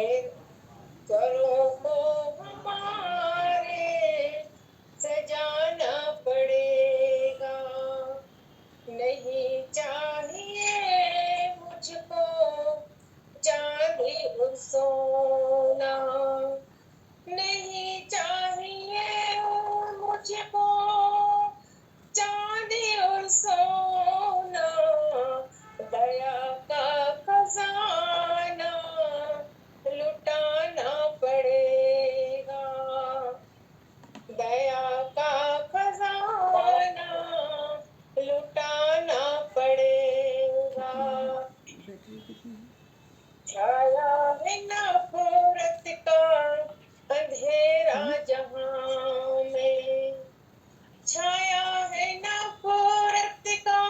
मेरे स्वरों को हमारे सजाना पड़ेगा। नहीं चाहिए मुझको चांदी और सोना, नहीं चाहिए मुझको चांदी और सोना, दया का खजाना लुटाना पड़ेगा। दया का खजाना लुटाना पड़ेगा। छाया है नफरत का अंधेरा जहां में, छाया है नफरत का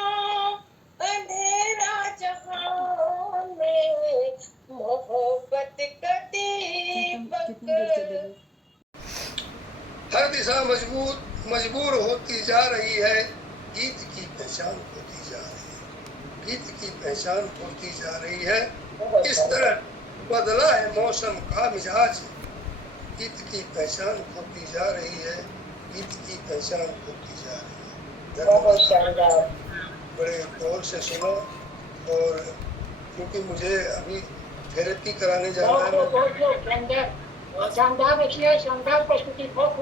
अंधेरा जहां में, मोहब्बत का दीपक हर दिशा मजबूर होती जा रही है, गीत की पहचान होती जा रही है, गीत की पहचान होती जा रही है। इस तरह बदला है मौसम का मिजाज, गीत की पहचान होती जा रही है, गीत की पहचान होती जा रही है। बहुत शानदार, बड़े गौर से सुनो, और क्योंकि मुझे अभी थेरेपी कराने जाना है, शानदार रखिए, शानदार प्रस्तुति, बहुत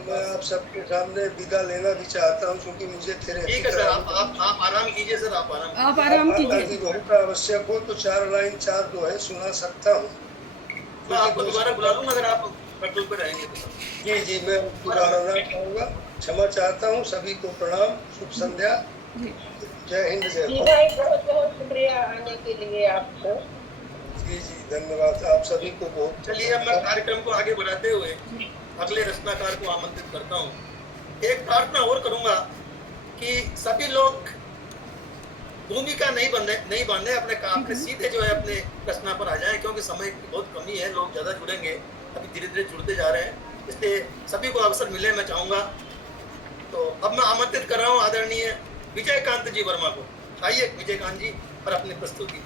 मैं आप सबके सामने विदा लेना भी चाहता हूँ, क्योंकि मुझे थेरेपी ठीक है सर, आप आराम कीजिए सर, आप आराम कीजिए। यदि बहुत आवश्यक हो तो 4 लाइन 4 दोहे सुना सकता हूँ। मैं आपको दोबारा बुला लूंगा अगर आप कंट्रोल पे रहेंगे तो। जी मैं दोबारा ना कहूँगा, क्षमा चाहता हूँ। सभी को प्रणाम, शुभ संध्या, जय हिंद जय भारत। बहुत बहुत शुक्रिया आने के लिए आपको। जी धन्यवाद आप सभी को बहुत। चलिए अब मैं कार्यक्रम को आगे बढ़ाते हुए अगले रचनाकार को आमंत्रित करता हूँ। एक प्रार्थना और करूंगा कि सभी लोग भूमिका नहीं बांधे, अपने सीधे जो है अपने रचना पर आ जाएं, क्योंकि समय की बहुत कमी है, लोग ज्यादा जुड़ेंगे, अभी धीरे धीरे जुड़ते जा रहे हैं, इसलिए सभी को अवसर मिले मैं चाहूंगा। तो अब मैं आमंत्रित कर रहा हूँ आदरणीय विजयकांत जी वर्मा को। आइए विजयकांत जी पर अपनी प्रस्तुति।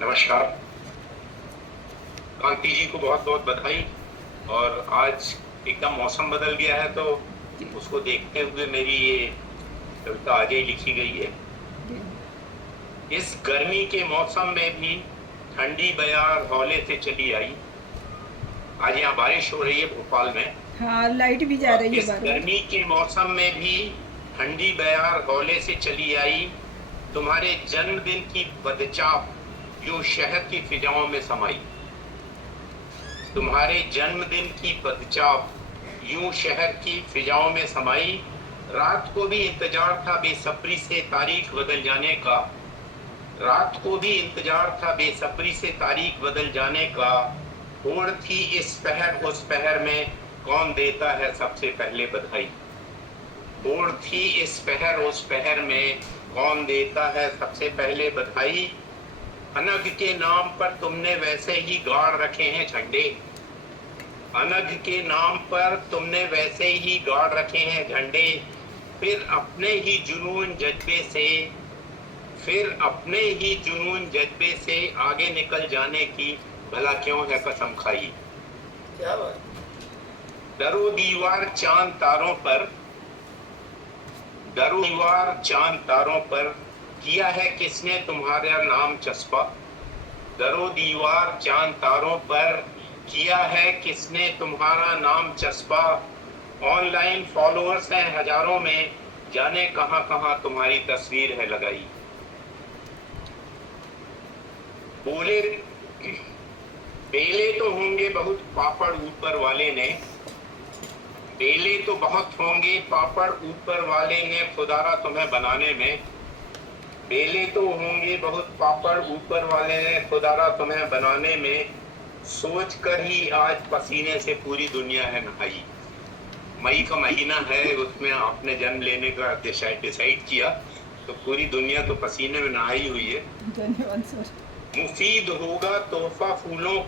नमस्कार, कांति जी को बहुत बहुत बधाई। और आज एकदम मौसम बदल गया है, तो उसको देखते हुए मेरी ये कविता आगे ही लिखी गई है। इस गर्मी के मौसम में भी ठंडी बयार हौले से चली आई। आज यहाँ बारिश हो रही है भोपाल में। हाँ, लाइट भी जा रही है। इस गर्मी के मौसम में भी ठंडी बयार हौले से चली आई। तुम्हारे जन्मदिन की बदचाप यूं शहर की फिजाओं में समाई। तुम्हारे जन्मदिन की बदचाप यूं शहर की फिजाओं में समाई। रात को भी इंतजार था बेसब्री से तारीख बदल जाने का। रात को भी इंतजार था बेसब्री से तारीख बदल जाने का। होड़ थी इस पहर उस पहर में, कौन देता है सबसे पहले बधाई। होड़ थी इस पहर उस पहर में, कौन देता है सबसे पहले बधाई। अनग के नाम पर तुमने वैसे ही गाड़ रखे हैं झंडे। अनग के नाम पर तुमने वैसे ही गाड़ रखे हैं झंडे। फिर अपने ही जुनून जज्बे से आगे निकल जाने की भला क्यों है कसम खाई। क्या बात। दरो दीवार चांद तारों पर किया है किसने तुम्हारा नाम चस्पा। दरो दीवार चांद तारों पर किया है किसने तुम्हारा नाम चस्पा। ऑनलाइन फॉलोअर्स हैं हजारों में, जाने कहां कहां तुम्हारी तस्वीर है लगाई। बेले तो होंगे बहुत पापड़ ऊपर वाले ने। बेले तो बहुत होंगे पापड़ ऊपर वाले ने खुदारा तुम्हें बनाने में। बेले तो होंगे बहुत पापड़ ऊपर वाले ने खुदारा तुम्हें बनाने में। सोच कर ही आज पसीने से पूरी दुनिया है नहाई। मई का महीना है, उसमें आपने जन्म लेने का डिसाइड किया, तो पूरी दुनिया तो पसीने में नहाई हुई है। धन्यवाद सर। मुफीद होगा तोहफा फूलों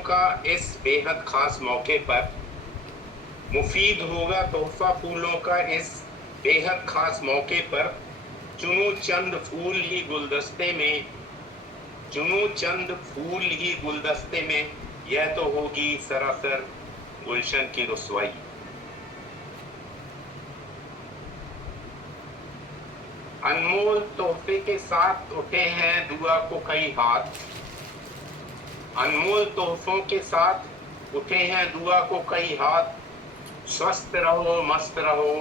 का इस बेहद खास मौके पर। मुफीद होगा तोहफा फूलों का इस बेहद खास मौके पर चुनू चंद फूल ही गुलदस्ते में यह तो होगी सरासर गुलशन की रुसवाई। अनमोल तोहफे के साथ उठे हैं दुआ को कई हाथ, अनमोल तोहफों के साथ उठे हैं दुआ को कई हाथ। स्वस्थ रहो मस्त रहो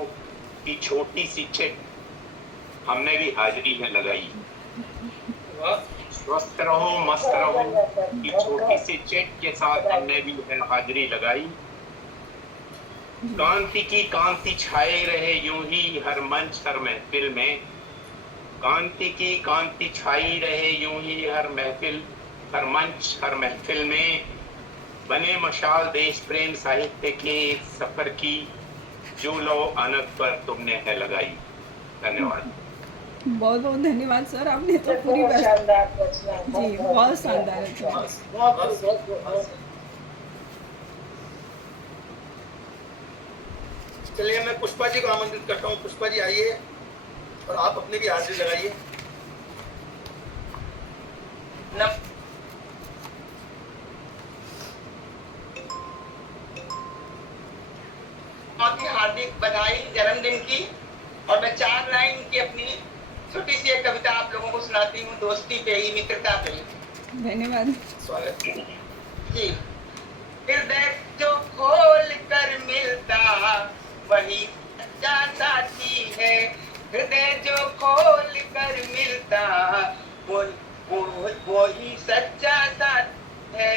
की छोटी सी चिट हमने भी हाजिरी में लगाई। स्वस्थ रहो मस्त रहो की छोटी सी चिट के साथ हमने भी हाजिरी लगाई। कांति की कांति छाए रहे यूं ही हर मंच हर महफिल में, कांति की कांति छाई रहे यूं ही हर महफिल हर मंच हर महफिल में। बने मशाल देश प्रेम साहित्य के सफर की जो लो अनक पर तुमने है लगाई। धन्यवाद। बहुत बहुत धन्यवाद सर, आपने तो पूरी बात जी बहुत शानदार है सर। चलिए मैं पुष्पा जी को आमंत्रित करता हूँ। पुष्पा जी आइए और आप अपने भी हाजिरी लगाइए। हार्दिक बधाई जन्मदिन की। और मैं 4 लाइन की अपनी छोटी सी एक कविता आप लोगों को सुनाती हूँ, दोस्ती पे ही, मित्रता पे ही। धन्यवाद। स्वागत जी। हृदय जो खोल कर मिलता वही सच्चा साथी है, हृदय जो खोल कर मिलता वो ही सच्चा साथी है।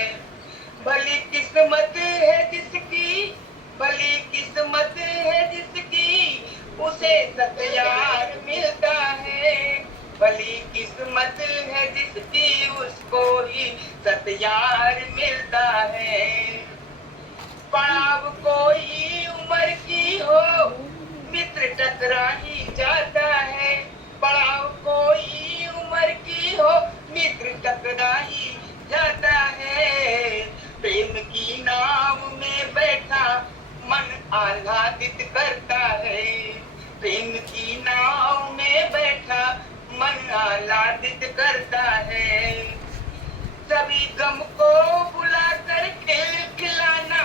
भली किस्मत है जिसकी, भली किस्मत है जिसकी उसे सत्यार मिलता है। भली किस्मत है जिसकी उसको ही सत्यार मिलता है। पड़ाव कोई उम्र की हो मित्र टकरा ही जाता है, पड़ाव कोई उम्र की हो मित्र टकरा ही जाता है। प्रेम की नाव में बैठा मन आह्लादित करता है, प्रेम की नाव में बैठा मन आह्लादित करता है। सभी गम को भुला कर खिलाना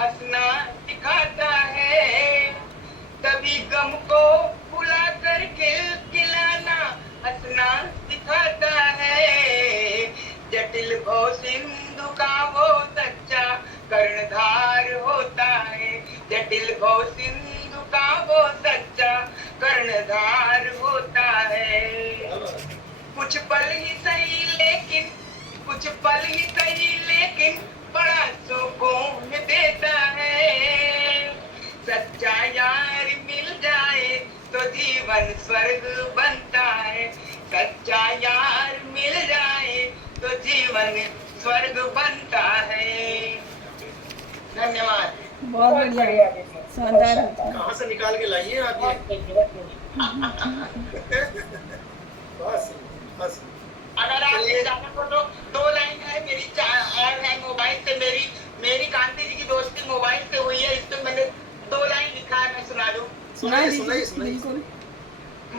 हंसना सिखाता है, सभी गम को भुला कर खिलाना हंसना सिखाता है। जटिल भव सिंधु का वो सच्चा कर्णधार होता है, जटिल भव सिंधु का वो सच्चा कर्णधार होता है। कुछ पल ही सही लेकिन, कुछ पल ही सही लेकिन बड़ा सुकून देता है। सच्चा यार मिल जाए तो जीवन स्वर्ग बनता है, सच्चा यार मिल जाए तो जीवन स्वर्ग बनता है। धन्यवाद। बहुत बढ़िया, शानदार होता है। कहाँ से निकाल के लाइए आप ये? बस बस। अगर आप जाना हो तो 2 लाइन है मेरी, और है मोबाइल से मेरी कांति जी की दोस्ती मोबाइल से हुई है, इसमें मैंने 2 लाइन लिखा है, मैं सुना दूं। सुना सुनाइए दीजिए बिल्कुल।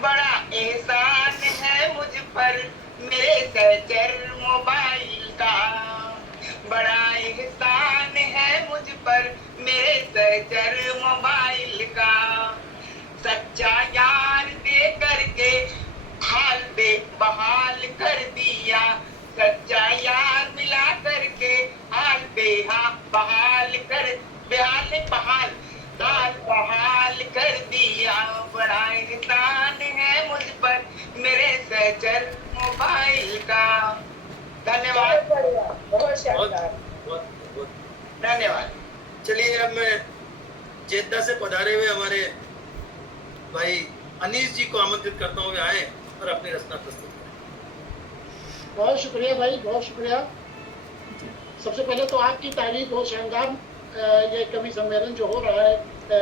बड़ा एहसान है मुझ पर मेरे सहचर मोबाइल का, बड़ा एहसान है मुझ पर मेरे सहचर मोबाइल का। सच्चा यार दे करके हाल बेबहाल कर दिया, सच्चा यार मिला करके हाल बेहाल कर बहाल कर दिया। बड़ा एहसान है मुझ पर मेरे सहचर मोबाइल का। धन्यवाद। धन्यवाद। चलिए अब मैं जेद्दा से पधारे हुए हमारे भाई अनीस जी को आमंत्रित करता हूँ, वे आए और अपनी रचना प्रस्तुत करें। बहुत शुक्रिया भाई, बहुत शुक्रिया। सबसे पहले तो आपकी तारीफ हो, शानदार ये कवि सम्मेलन जो हो रहा है,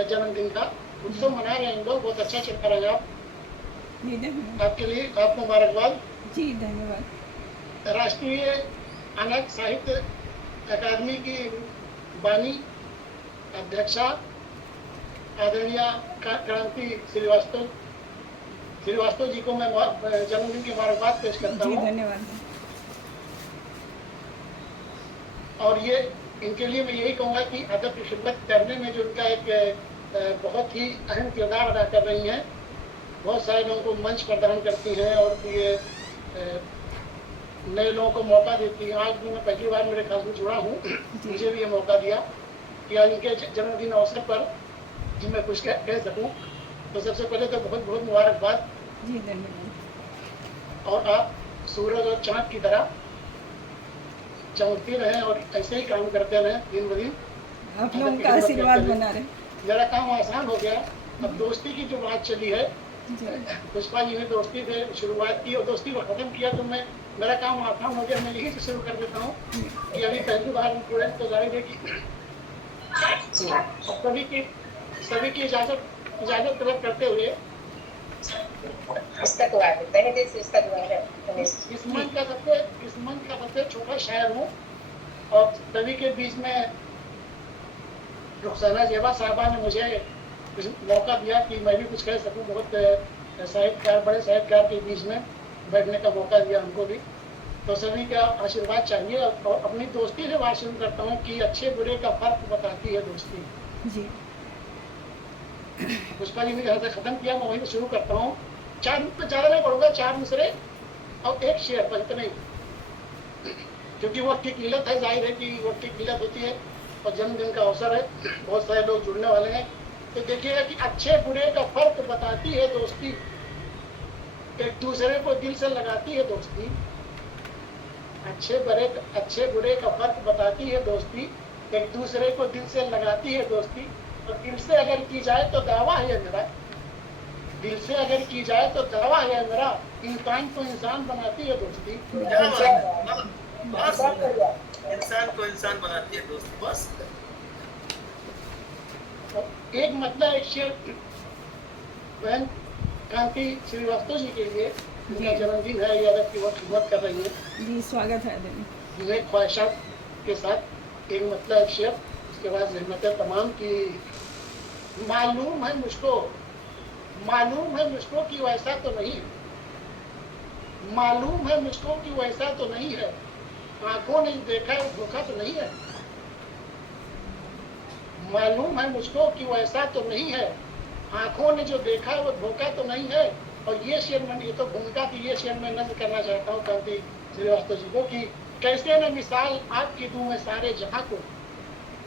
जन्मदिन का उत्सव मना रहे हैं लोग, बहुत अच्छा चल रहा है। जी धन्यवाद। आपके लिए आप मुबारकबाद। जी धन्यवाद। राष्ट्रीय अनाथ साहित्य अकादमी की बानी अध्यक्षा आदरणीय क्रांति श्रीवास्तव जी को मैं जन्मदिन की मुबारकबाद पेश करता जी हूँ। धन्यवाद। और ये इनके लिए मैं यही कहूँगा कि अदब की खिदमत करने में जो उनका एक बहुत ही अहम किरदार अदा कर रही हैं। बहुत सारे लोगों को मंच प्रदान करती हैं और ये नए लोगों को मौका देती हैं। आज भी मैं पहली बार मेरे ख्याल में जुड़ा हूँ, मुझे भी ये मौका दिया कि आज इनके जन्मदिन अवसर पर जी मैं कुछ कह सकूँ। तो सबसे पहले तो बहुत बहुत मुबारकबाद। जी धन्यवाद। और आप सूरज और चाँद की तरह चमकते रहें और ऐसे ही काम करते रहें दिन ब दिन। आप लोगों का आशीर्वाद बना रहे। मेरा काम आसान हो गया। अब दोस्ती की जो बात चली है, जी पुष्पा जी ने दोस्ती से शुरुआत की और दोस्ती को खत्म किया, तो मेरा काम आसान हो गया। मैं यही से शुरू कर देता हूँ कि अभी पहली बार पूरे तो जाहिर है कि सभी की इजाजत तलब करते हुए इस मंच का सबसे छोटा शायर हूँ और सभी के बीच में रुखसाना जेबा साहबा ने मुझे मौका दिया कि मैं भी कुछ कह सकूं। बहुत बड़े साहित्यकार के बीच में बैठने का मौका दिया हमको भी। तो सभी का आशीर्वाद चाहिए और अपनी दोस्ती से बात शुरू करता हूँ कि अच्छे बुरे का फर्क बताती है दोस्ती। जी पुष्पा जी ने जहाँ से खत्म किया मैं वहीं से शुरू करता हूँ। 4 मिनट तो ज़्यादा नहीं पड़ूंगा, 4 मिसरे और 1 शेर पर इतना ही, क्योंकि वक्त की किल्लत है। जाहिर है कि वक्त की किल्लत होती है और जन्मदिन का अवसर है, बहुत सारे लोग जुड़ने वाले हैं। तो देखिएगा कि अच्छे बुरे का फर्क बताती है दोस्ती, एक दूसरे को दिल से लगाती है दोस्ती। अच्छे बुरे का फर्क बताती है दोस्ती, एक दूसरे को दिल से लगाती है दोस्ती। और दिल से अगर की जाए तो दावा है मेरा, दिल से अगर की जाए तो दावा है मेरा, इंसान को इंसान बनाती है दोस्ती। इंसान को इंसान बनाती है दोस्ती। बस एक मतलब एक शेर बहन क्रांति श्रीवास्तव जी के लिए, उनका जन्मदिन है, ये अदब की बहुत खिदमत कर रही है। जी स्वागत है। नेक ख्वाहिशात के साथ एक मतलब एक शेर, उसके बाद रहमतें तमाम की। मालूम है मुझको कि वैसा तो नहीं है, मालूम है मुझको कि वैसा तो नहीं है, आंखों ने देखा है धोखा तो नहीं है। मालूम है मुझको कि वैसा तो नहीं है, आंखों ने जो देखा है वो धोखा तो नहीं है। और ये शेर मैं, ये तो भूमिका थी, ये शेर मैं नज़्म करना चाहता हूँ क्रांति श्रीवास्तव जी को कि कैसे न मिसाल आपकी दूं मैं सारे जहां को,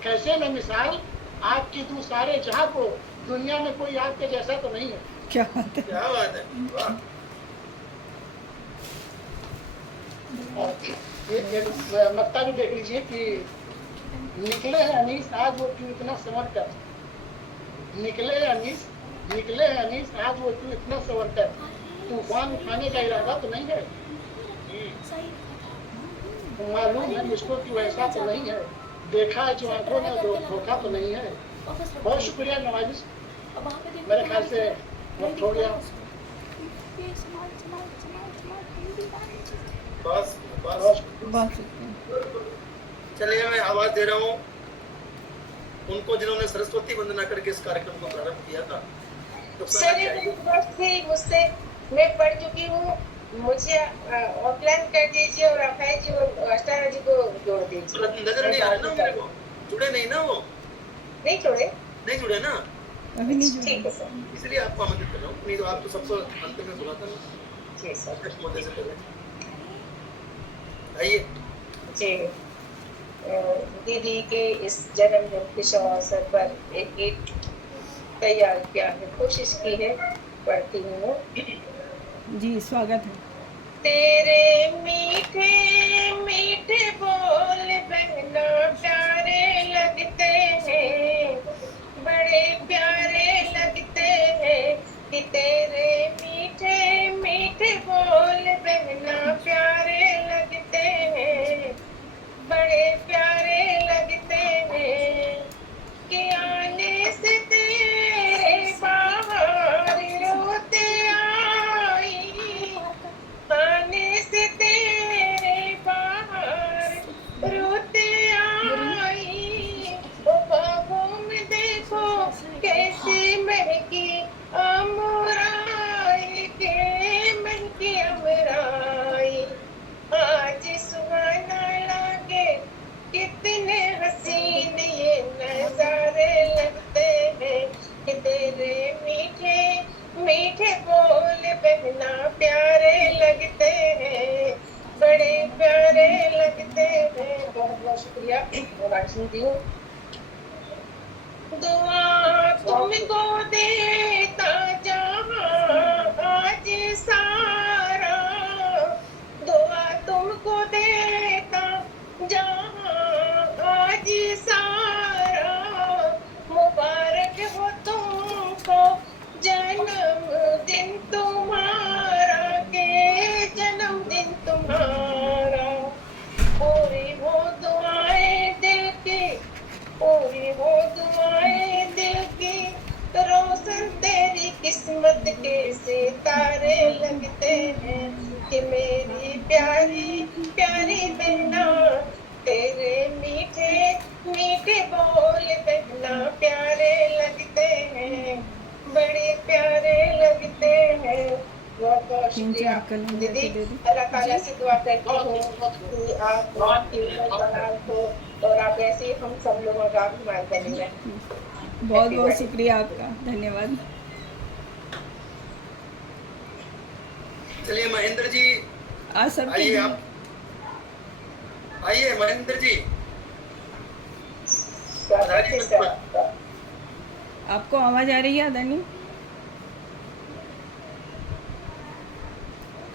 कैसे न मिसाल आपकी दूं सारे जहां को, दुनिया में कोई आपके जैसा तो नहीं है। क्या बात है। क्या बात है। वाह। और ये मक्ता भी देख लीजिए कि निकले हैं अनीस आज वो क्यों इतना संवर कर, निकले हैं अनीस आज वो क्यों इतना संवर कर, तूफान उठाने का इरादा तो नहीं है। मालूम है मुझको कि वैसा तो नहीं है, देखा है जो आंखों ने धोखा तो नहीं है। बहुत शुक्रिया नवाजिश, मेरे ख्याल से वक्त हो गया। बस चलिए मैं आवाज दे रहा हूँ उनको जिन्होंने सरस्वती वंदना करके इस कार्यक्रम को प्रारंभ किया था। तो मुझसे मैं पढ़ चुकी हूँ, मुझे ऑफलाइन कर दीजिए और अफाई जी और अष्टारा जी को जोड़ दीजिए। नजर नहीं आ रहा ना मेरे को, जुड़े नहीं ना वो, नहीं जुड़े ना अभी नहीं जुड़े। ठीक है सर, इसलिए आपको आमंत्रित कर रहा हूँ, नहीं तो आपको सबसे अंत में बुलाता ना। जी सर। मुद्दे से पहले आइए। जी दीदी के इस जन्मदिन के शुभ अवसर पर एक गीत तैयार किया है, कोशिश की है, पढ़ती हूँ। जी स्वागत है। तेरे मीठे मीठे बोल बहना प्यारे लगते हैं, बड़े प्यारे लगते हैं कि तेरे मीठे मीठे बोल बहना प्यारे लगते हैं, बड़े प्यारे लगते हैं कि आने से तेरे बाहर रोते आई, आने से तेरे बाहर रोते आई। ओ बाहों में देखो कैसी महकी मीठे बोल बहना प्यारे लगते हैं, बड़े प्यारे लगते हैं। बहुत बहुत शुक्रिया राजनी जी। दुआ तुमको देता जहां आज सारा, दुआ तुमको देता जहां आज सारा, मुबारक हो तुमको जन्मदिन तुम्हारा, के जन्मदिन तुम्हारा। पूरी हो दुआएं दिल की, पूरी हो दुआएं दिल की, रोशन तेरी किस्मत के सितारे लगते हैं, कि मेरी प्यारी प्यारी बहना तेरे मीठे मीठे बोल बहना प्यारे लगते हैं, बड़े प्यारे लगते हैं। बहुत बहुत शुक्रिया दीदी। अल्लाह ताला से दुआ करती हूँ कि आप को और आप ऐसे हम सब लोगों का अभिमान बने रहें। बहुत बहुत शुक्रिया आपका, धन्यवाद। चलिए महेंद्र जी आज सब आइए, आप आइए महेंद्र जी। आपको आवाज आ रही है आदरणीय?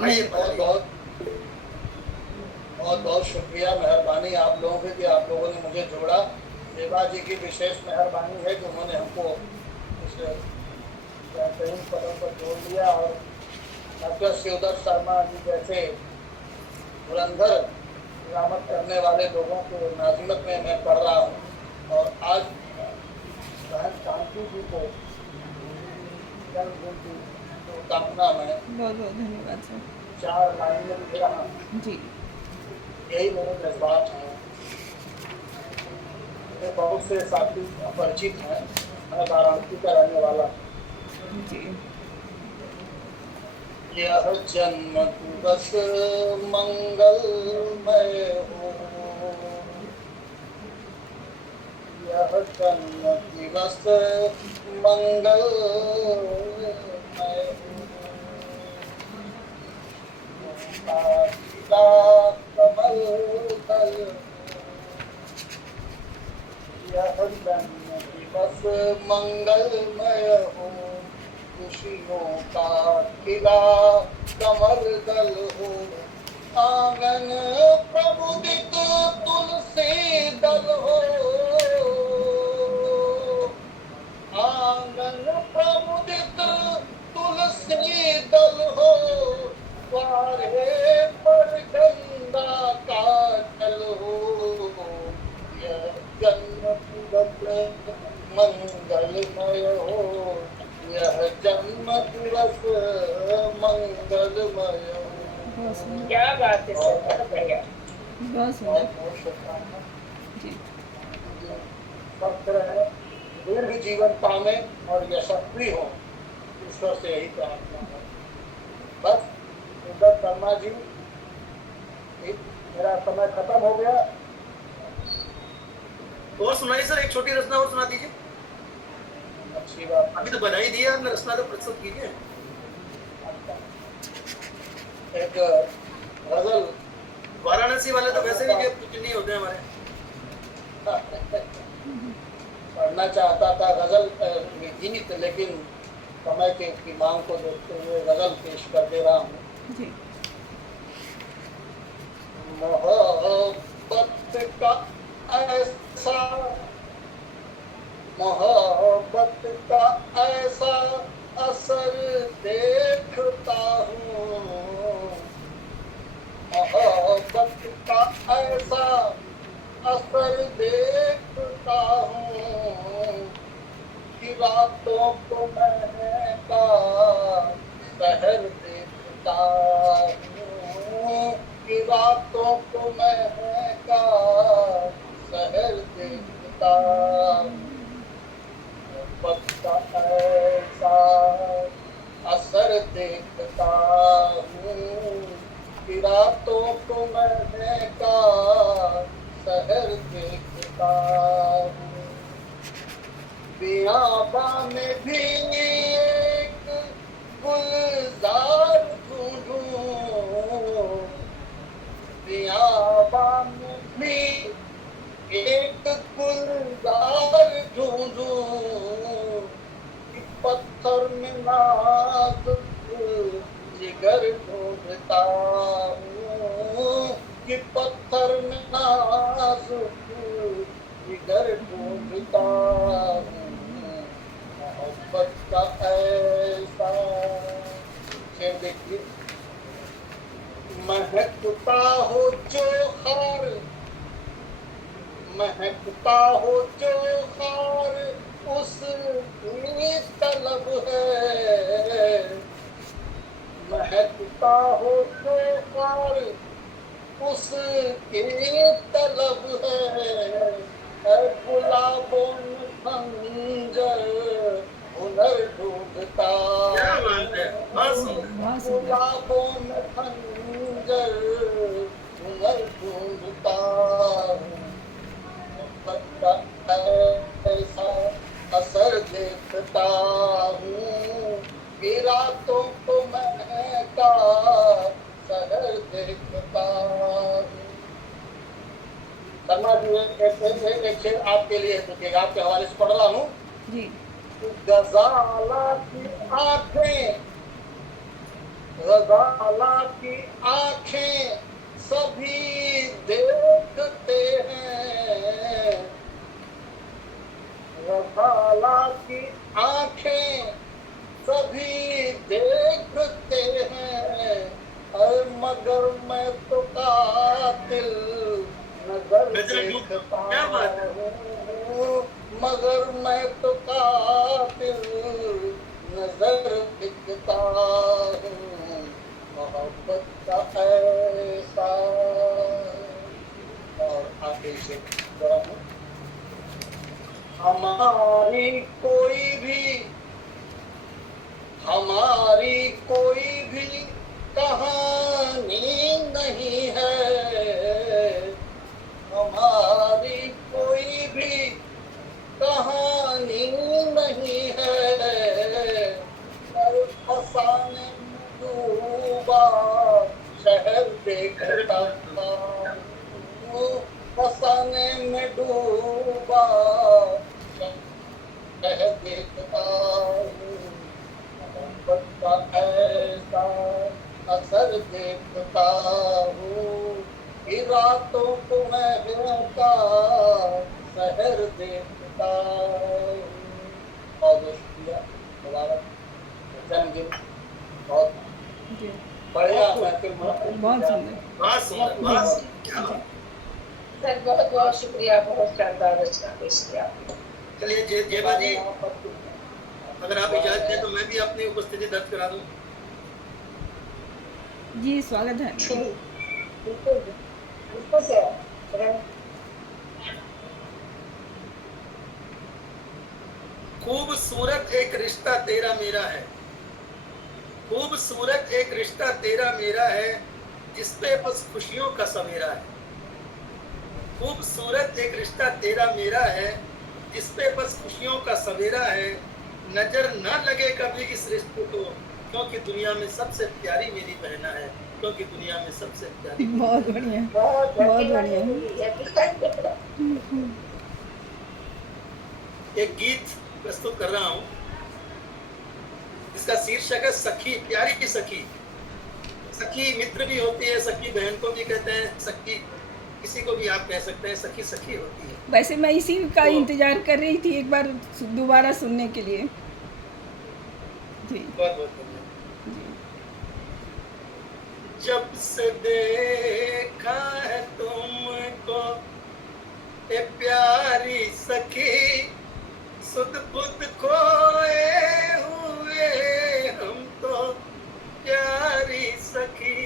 आइए बहुत बहुत बहुत बहुत शुक्रिया, मेहरबानी आप लोगों की कि आप लोगों ने मुझे जोड़ा। देवा जी की विशेष मेहरबानी है कि उन्होंने हमको इस बेहतरीन पदों पर जोड़ लिया, और डॉक्टर शिवदत्त शर्मा जी जैसे धुरंधर निजामत करने वाले लोगों को नाजिमत में मैं पढ़ रहा हूँ। और आज बहन शांति जी को जन्मदिन की शुभकामना में बहुत बहुत धन्यवाद सर। 4 लाइन में लिख रहा हूँ। जी यही मेरे जज्बात हैं। मेरे बहुत से साथी अपरिचित हैं, मैं वाराणसी का रहने वाला हूँ। जी यह जन्म दिवस मंगलमय हो, यह जन्म दिवस मंगलमय हो, कमल दल, यह जन्म दिवस मंगलमय हो, खुशियों का खिला कमर दल हो, आंगन प्रमुदित तुलसी दल हो, आंगन प्रमुदित तुलसी दल हो, द्वारे पर गंगा का जल हो, यह जन्म दिवस मंगलमय हो, यह जन्म दिवस मंगलमय हो। क्या बात है सर, बहुत बढ़िया। बहुत सुंदर। बहुत शुभकामनाएं। जी स्वस्थ रहे, दीर्घ जीवन पावे और यशस्वी हो, ईश्वर से यही प्रार्थना है। बस शिवदत्त शर्मा जी, मेरा समय खत्म हो गया। और सुनाइए सर, एक छोटी रचना और सुना दीजिए। अच्छी बात। अभी तो बनाई दी है आपने, रचना तो प्रस्तुत कीजिए। एक गजल वाराणसी वाले तो वैसे भी कुछ नहीं होते हमारे। पढ़ना चाहता था गजल गीत, लेकिन समय की मांग को देखते हुए गजल पेश कर दे रहा हूँ। जी मोहब्बत का ऐसा, मोहब्बत का ऐसा असर देखता हूँ, मोहब्बत का ऐसा असर देखता हूँ, कि रातों को महका शहर देखता हूँ, कि रातों को महका शहर देखता हूँ, मोहब्बत का ऐसा असर देखता हूँ, कि रातों को महका शहर देखता हूँ, बियाबान में भी एक जिगर ढूंढता हूँ कि पत्थर में नाजुक जिगर ढूंढता हूँ मोहब्बत का ऐसा शेर देखिए महकता हो जो खार महकता हो जो खार उसकी तलब है महकता हो जो खार उसकी तलब है गुलाबों में खंजर हुनर ढूंढता क्या बात है, बहुत सुंदर। बहुत सुंदर। गुलाबों में खंजर हुनर ढूंढता ऐसा असर देखता हूँ कि रातों को महका शहर देखता हूँ। शर्मा जी एक शेर आपके लिए देखिएगा, आपके हवाले से पढ़ रहा हूँ। जी गजाला की आंखें गजाला की आंखें सभी देखते हैं गजाला की आंखें सभी देखते हैं मगर मैं तो कातिल नजर देखता हूँ मगर मैं तो कातिल नजर दिखता हूँ मोहब्बत का ऐसा और आगे से हमारी कोई भी कहानी नहीं है हमारी कोई भी कहानी नहीं है फसाने में डूबा शहर देखता हूँ फसाने में डूबा शहर देखता हूँ मोहब्बत का ऐसा असर देखता हूँ कि रातों को महका शहर देखता हूँ। बहुत शुक्रिया मुबारक जन्मदिन बहुत जी बढ़िया बहुत सुंदर। बहुत सुंदर, बहुत सुंदर। क्या बात। सर बहुत बहुत शुक्रिया, बहुत शानदार रचना पेश किया आपने। चलिए जेबा जी, अगर आप इजाजत दें तो मैं भी अपनी उपस्थिति दर्ज करा दूं। जी स्वागत है। बिल्कुल बिल्कुल सर। खूबसूरत एक रिश्ता तेरा मेरा है खूबसूरत एक रिश्ता तेरा मेरा है जिसपे बस खुशियों का सवेरा है खूबसूरत एक रिश्ता तेरा मेरा है जिसपे बस खुशियों का सवेरा है नजर न लगे कभी इस रिश्ते को क्योंकि दुनिया में सबसे प्यारी मेरी बहना है क्योंकि दुनिया में सबसे प्यारी बहुत बढ़िया बहुत बढ़िया। एक गीत प्रस्तुत कर रहा हूँ जिसका शीर्षक है सखी प्यारी की सखी सखी मित्र भी होती है सखी बहन को भी कहते हैं सखी किसी को भी आप कह सकते हैं सखी सखी होती है वैसे मैं इसी का इंतजार कर रही थी एक बार दोबारा सुनने के लिए। जी बहुत बहुत धन्यवाद। जब से देखा है तुमको ए प्यारी सखी सुध बुध खोए हुए हम तो प्यारी सखी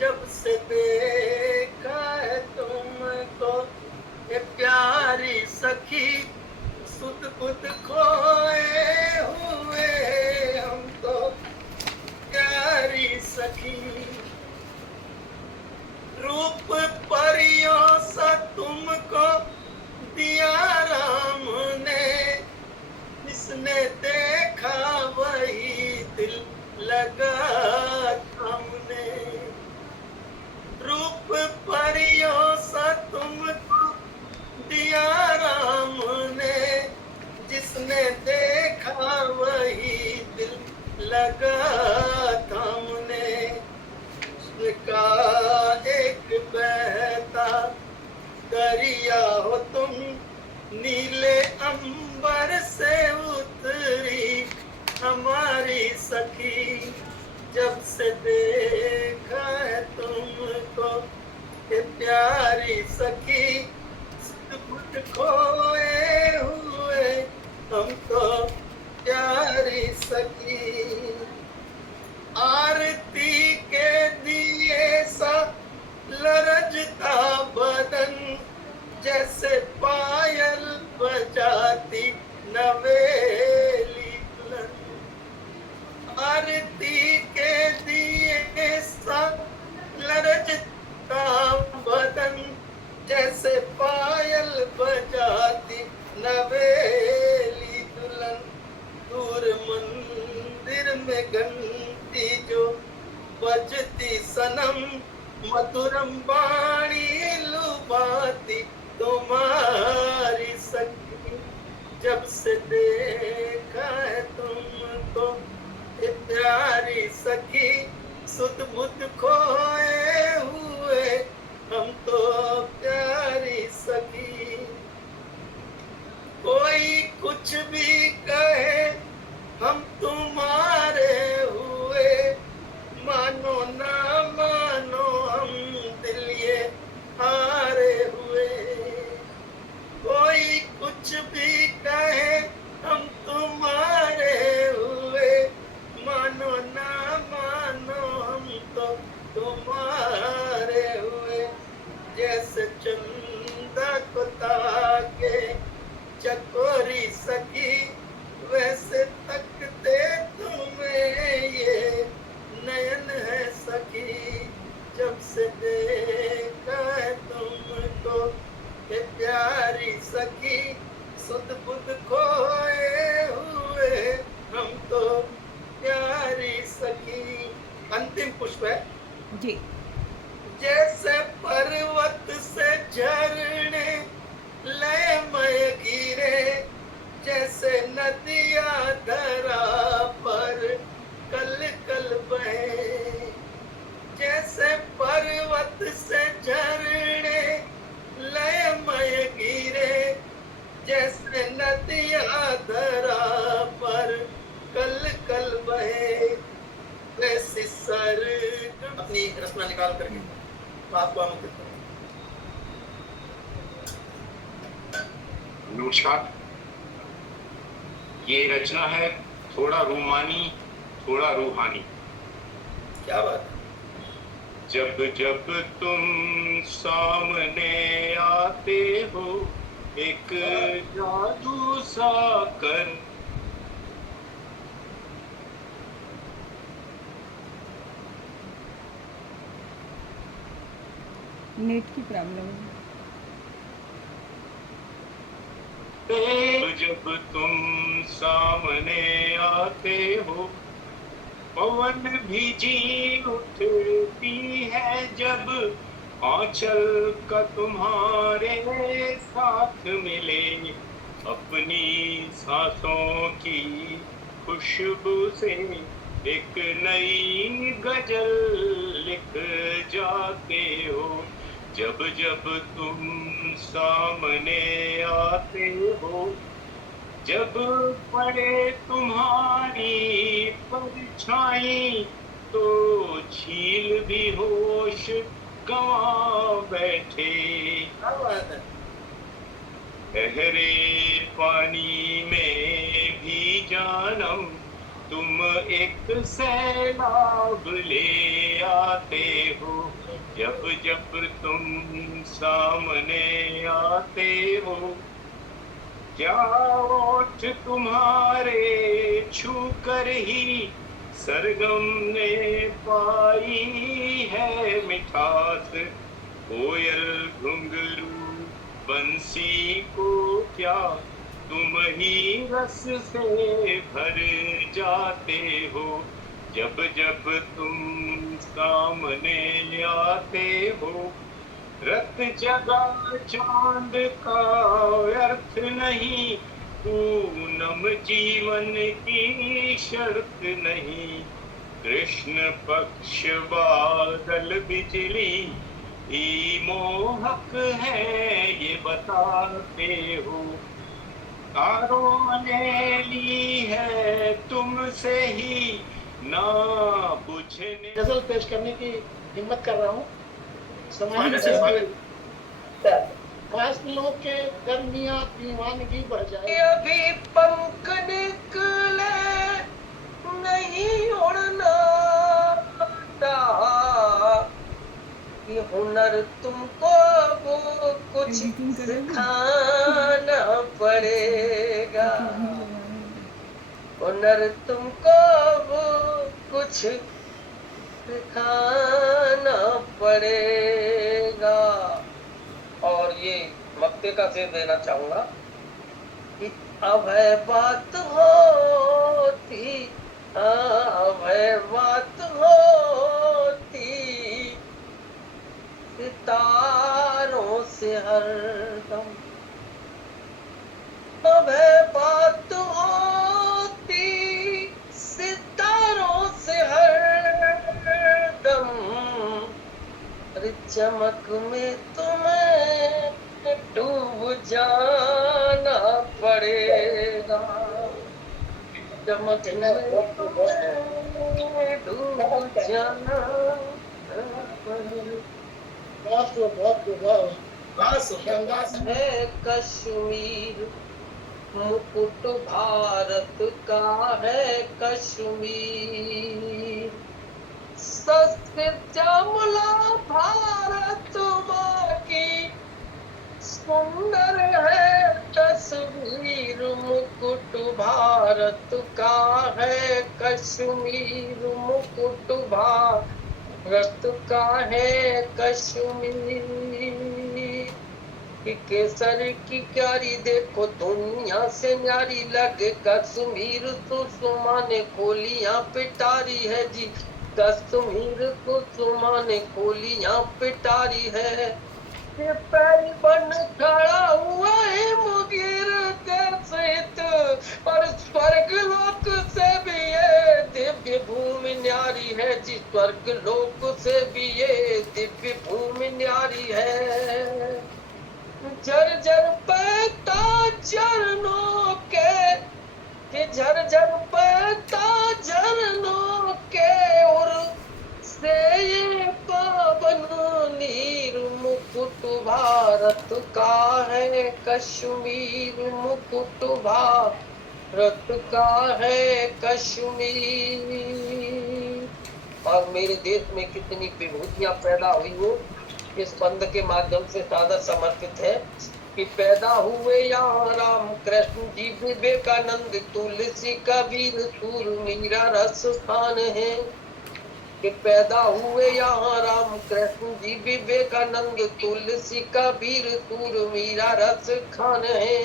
जब से देखा है तुमको ए प्यारी सखी सुध बुध खोए हुए हम तो प्यारी सखी रूप परियों सा तुमको दिया राम ने जिसने देखा वही दिल लगा हमने रूप परियों सा तुमको दिया राम ने जिसने देखा वही दिल लगा थामने का एक बहता दरिया हो तुम, नीले अंबर से उतरी हमारी सखी, जब से देखा है तुमको ये प्यारी सखी, खुद खोए हुए हम तो प्यारी सखी। आरती के दिए सा लरजता बदन, जैसे पायल बजाती नवेली दुल्हन। आरती के दिए सा लरजता बदन, जैसे पायल बजाती नवेली दुल्हन। दूर मंदिर में घंटी जो बजती सनम, मधुरम वाणी लुभाती तुम्हारी सखी, जब से देखा है तुमको ये प्यारी सखी, सुध बुध खोए हुए हम तो प्यारी सखी। कोई कुछ भी कहे हम तुम्हारे हुए, मानो ना मानो हम दिल ये हारे हुए। कोई कुछ भी कहे हम तुम्हारे हुए, मानो ना मानो हम तो तुम्हारे हुए। जैसे चंदा को ताके चकोरी सखी, वैसे तकते तुम्हें ये नयन है सखी, जब से देखा है तुमको ये प्यारी सखी, सुध बुध खोए हुए हम तो प्यारी सखी। अंतिम पुष्प है जी। जैसे पर्वत से झरने लयमय गिरे, जैसे नदियां धरा पर कल कल बहे। जैसे पर्वत से झरने लयमय गिरे, जैसे नदियां धरा पर कल कल बहे। वैसी सरगम अपनी रचना निकाल करके तो आपको आमंत्रित करूं। नमस्कार। ये रचना है थोड़ा रूमानी थोड़ा रूहानी। क्या बात। जब जब तुम सामने आते हो, एक जादू सा कर नेट की प्रॉब्लम है। जब तुम सामने आते हो, पवन भी जी उठती है, जब आंचल का तुम्हारे साथ मिले। अपनी सांसों की खुशबू से एक नई गजल लिख जाते हो। जब जब तुम सामने आते हो, जब पड़े तुम्हारी परछाई, तो झील भी होश गंवा बैठे। गहरे पानी में भी जानम तुम एक सैलाब ले आते हो। जब जब तुम सामने आते हो, क्या ओठ तुम्हारे छू कर ही सरगम ने पाई है मिठास। कोयल घुंघरू बंसी को क्या तुम ही रस से भर जाते हो। जब जब तुम सामने आते हो, रत जगा चांद का व्यर्थ नहीं, पूनम जीवन की शर्त नहीं। कृष्ण पक्ष बादल बिजली मोहक है ये बताते हो, तारों ने ली है तुमसे ही ना पूछने। गजल पेश करने की हिम्मत कर रहा हूँ। समाज फासलों के दरमिया दीवानगी बढ़ जाए। अभी पंख निकले नहीं उड़ना ये हुनर तुमको वो कुछ सिखाना पड़ेगा, हुनर तुमको वो कुछ सिखाना पड़ेगा। और ये मक्ते का शेर देना चाहूंगा कि अब है बात होती, अब है बात होती सितारों से हरदम, अब है बात होती सितारों से हरदम, अरे चमक में तुम्हें डूब जाना पड़ेगा, चमक में तुम्हें डूब जाना पड़ेगा। है कश्मीर मुकुट भारत का है कश्मीर, सस्ते चावला भारत माँ की सुंदर है तस्वीर, मुकुट भारत का है कश्मीर, मुकुट भारत का है कश्मीर। केसर की क्यारी देखो दुनिया से न्यारी लगे कश्मीर, सुषमा ने खोलियां पिटारी है जी, कश्मीर सुषमा ने खोलियां पिटारी है। ये पैर बन खड़ा हुआ है मुगीर देशित, और स्वर्ग लोक से भी ये दिव्य भूमि न्यारी है जी, स्वर्ग लोक से भी ये दिव्य भूमि न्यारी है। झरझर बहता झरनों के, झरझर बहता झरनों के उर से ये पावन नीर, मुकुट भारत का है कश्मीर, मुकुट भारत का है कश्मीर। और मेरे देश में कितनी विभूतियां पैदा हुई हो इस बंद के माध्यम से सादर समर्पित है कि पैदा हुए यहाँ राम कृष्ण जी विवेकानंद तुलसी कबीर सूर मीरा रसस्थान है, कि पैदा हुए यहाँ राम कृष्ण जी विवेकानंद तुलसी कबीर सूर मीरा रस खान है,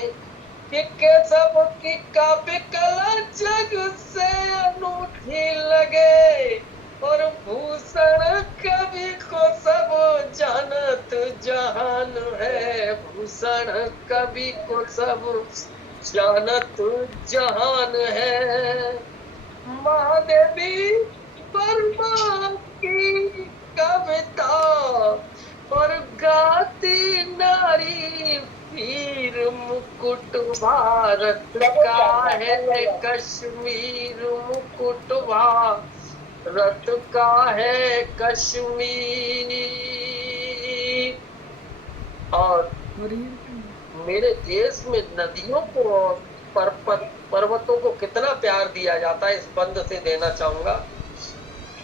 कि सब की काव्य कला जग से अनूठी लगे, और भूषण कवि को सब जानत जहान है, भूषण कवि को सब जानत जहान है। महादेवी वर्मा की कविता और गाती नारी वीर, मुकुट भारत का है कश्मीर, मुकुट भारत का है कश्मीर। और मेरे देश में नदियों को और पर्वतों को कितना प्यार दिया जाता है, इस बंद से देना चाहूंगा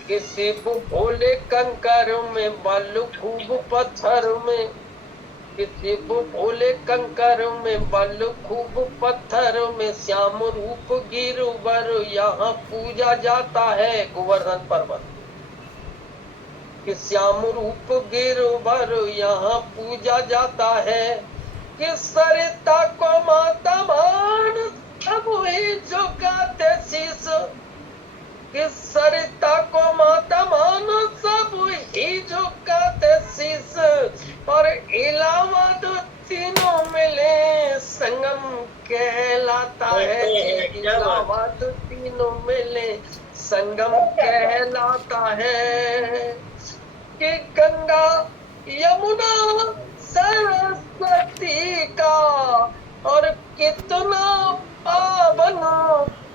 कि शिव भोले कंकर में बालू खूब पत्थर में, कि शिव भोले कंकर में बालू खूब पत्थर में, श्याम रूप गिरवर यहाँ पूजा जाता है गोवर्धन पर्वत, कि श्याम रूप गिरवर यहाँ पूजा जाता है, कि सरिता को माता मान सब ही झुकाते शीश, कि सरिता को माता मान सब ही झुकाते शीश, और इलाहाबाद तीनों मिले संगम कहलाता है, इलाहाबाद तीनों मिले संगम कहलाता है कि गंगा यमुना सरस्वती का, और कितना पावन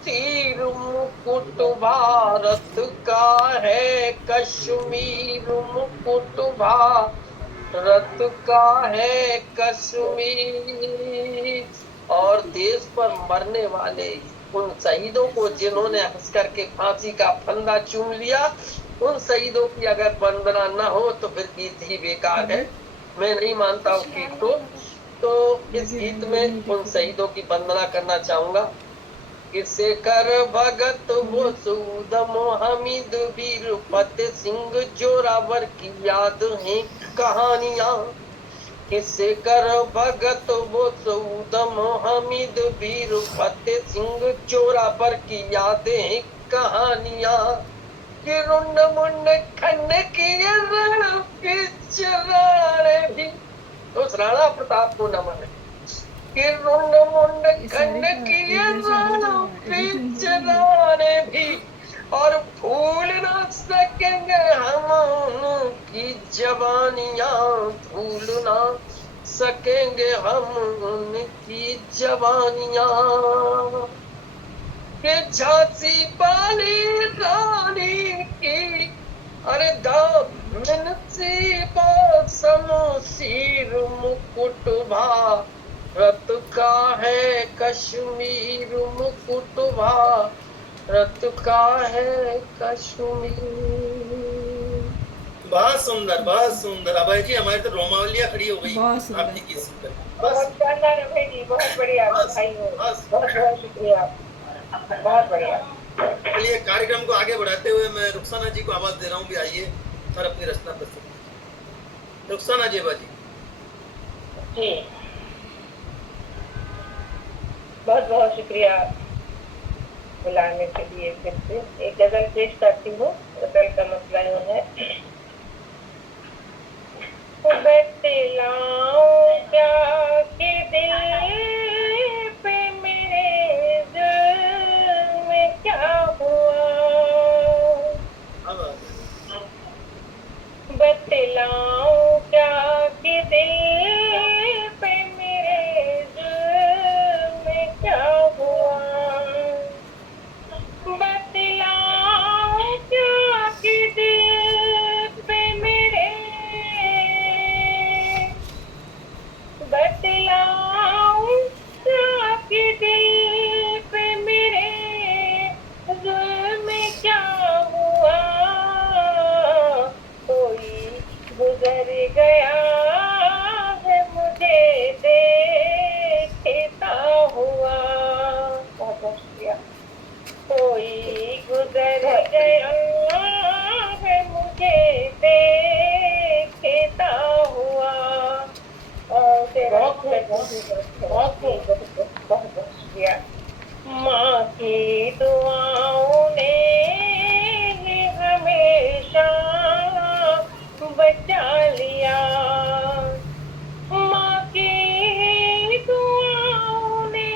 तीर मुकुट भारत का है, कश्मीर मुकुट भारत का है कश्मीर। और देश पर मरने वाले उन शहीदों को जिन्होंने हंस करके फांसी का फंदा चूम लिया, उन शहीदों की अगर वंदना न हो तो फिर गीत ही बेकार है। मैं नहीं मानता उस गीत को। तो इस गीत में उन शहीदों की वंदना करना चाहूंगा। किसे कर भगत वो सूदम हमीद वीर फतेह सिंह जोरावर की याद है कहानियां। किसे कर भगत वो सूदम हमीद वीर फतेह सिंह जोरावर की यादें कहानियां। कि रुंड मुंड खंड की रण पिछराने भी, तो राणा प्रताप को नमन है। कि रुंड मुंड खंड की रण पिछराने भी, और भूल ना सकेंगे हम उनकी जवानियां, भूल ना सकेंगे हम उनकी जवानियां। कि झांसी वाली रानी की अरे दामन सी शमशीर मुकुट भारत का है, कश्मीर मुकुट भारत का है कश्मीर। बहुत सुंदर, बहुत सुंदर। अभय जी हमारी तो रोमावलियां खड़ी हो गई आपकी गीत सुनकर। बहुत शानदार अभय जी, बहुत बढ़िया भाई हो, बहुत बहुत शुक्रिया, बहुत बढ़िया। चलिए कार्यक्रम को आगे बढ़ाते हुए मैं रुखसाना जी को आवाज दे रहा हूँ, भी आइए और अपनी रचना प्रस्तुत कीजिए। रुखसाना जी बाजी जी, बहुत बहुत शुक्रिया बुलाने के लिए। फिर से एक गजल पेश करती हूँ। गजल का मसला यूं है, बतलाऊं क्या कि दिल पे मेरे दिल में क्या हुआ, बतलाऊं क्या कि दिल पे मेरे दिल में क्या हुआ, बतलाऊं क्या कि दिल पे मेरे, बतलाऊं क्या कि दिल पे मेरे दिल में क्या हुआ, कोई गुजर गया है मुझे देखता हुआ। बहुत बहुत शुक्रिया। कोई गुजर गया है मुझे देखता हुआ। बहुत शुक्रिया। माँ की दुआओं ने हमेशा बचा लिया, माँ की दुआओं ने,